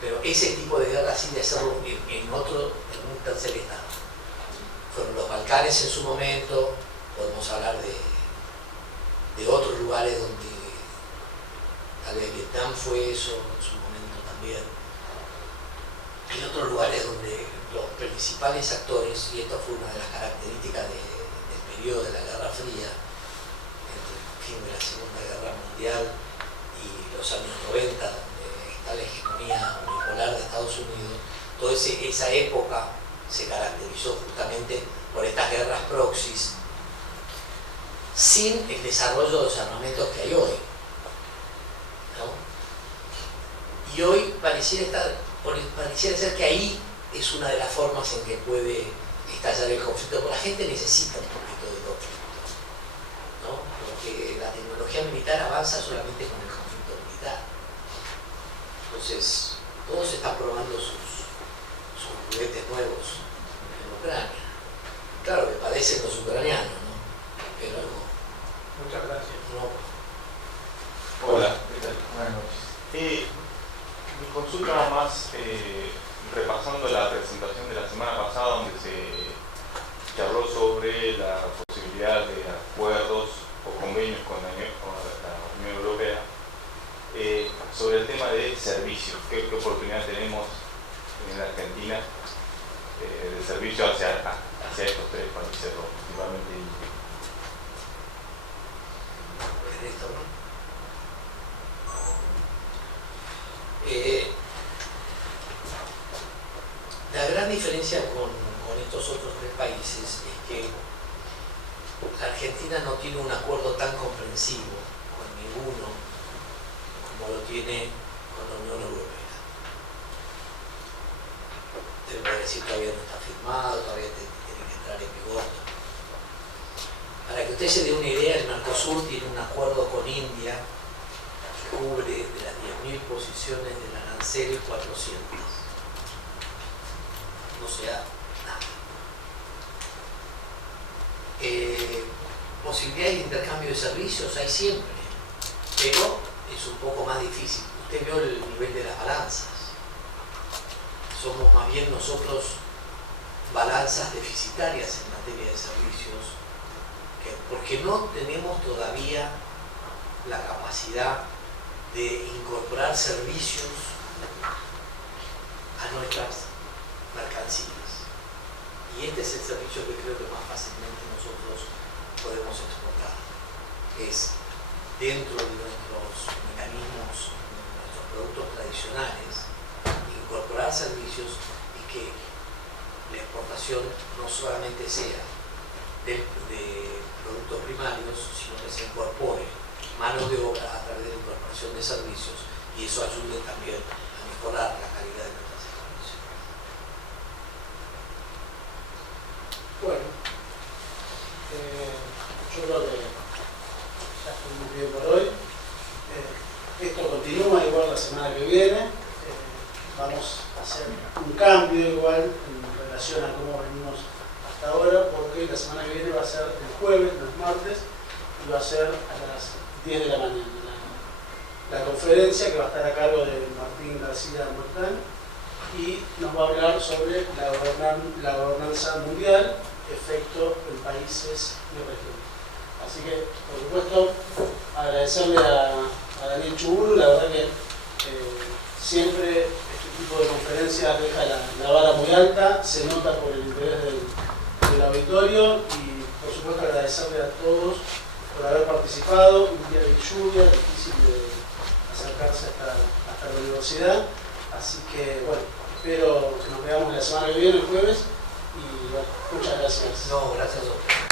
pero ese tipo de guerra sí de hacerlo en un tercer estado. Fueron los Balcanes en su momento. Podemos hablar de otros lugares donde tal vez Vietnam fue eso en su momento también. Hay otros lugares donde los principales actores, y esto fue una de las características del periodo de la Guerra Fría, entre el fin de la Segunda Guerra Mundial y los años 90, donde está la hegemonía unipolar de Estados Unidos, toda esa época se caracterizó justamente por estas guerras proxies, sin el desarrollo de los armamentos que hay hoy, ¿no? Y hoy pareciera ser que ahí es una de las formas en que puede estallar el conflicto, porque la gente necesita un poquito de conflicto, ¿no? Porque la tecnología militar avanza solamente con el conflicto militar. Entonces, todos están probando sus juguetes nuevos en Ucrania. Claro que padecen los ucranianos, ¿no? Pero Muchas gracias. no. Hola, ¿qué tal? Buenas noches. Mi consulta va más repasando la presentación de la semana pasada, donde se habló sobre la posibilidad de acuerdos o convenios con la Unión Europea sobre el tema de servicios. ¿Qué oportunidad tenemos en la Argentina de servicio hacia estos tres países, principalmente India? La gran diferencia con estos otros tres países es que la Argentina no tiene un acuerdo tan comprensivo con ninguno como lo tiene con la Unión Europea. Te voy a decir, todavía no está firmado, todavía tiene que entrar en vigor. Para que usted se dé una idea, el Mercosur tiene un acuerdo con India que cubre de las 10.000 posiciones del arancel 400. No se da nada. Posibilidades de intercambio de servicios hay siempre, pero es un poco más difícil. Usted vio el nivel de las balanzas. Somos más bien nosotros balanzas deficitarias en materia de servicios, porque no tenemos todavía la capacidad de incorporar servicios a nuestras mercancías. Y este es el servicio que creo que más fácilmente nosotros podemos exportar. Es dentro de nuestros mecanismos, nuestros productos tradicionales, incorporar servicios y que la exportación no solamente sea de productos primarios, sino que se incorpore mano de obra a través de la incorporación de servicios, y eso ayude también a mejorar la calidad de nuestras exportaciones. Bueno, yo creo que ya estoy muy bien por hoy. Esto continúa igual la semana que viene. Vamos a hacer un cambio igual en relación a cómo venimos hasta ahora, porque la semana que viene va a ser el jueves, no es martes, y va a ser a las 10 de la mañana. La conferencia que va a estar a cargo de Martín García Mortán y nos va a hablar sobre la gobernanza mundial, efecto en países y regiones. Así que, por supuesto, agradecerle a Daniel Chuburu, la verdad que siempre este tipo de conferencias deja la vara muy alta, se nota por el interés del auditorio y, por supuesto, agradecerle a todos por haber participado. Un día de lluvia, difícil de acercarse hasta la universidad, así que, bueno, espero que nos veamos la semana que viene, el jueves, y bueno, muchas gracias. No, gracias a usted.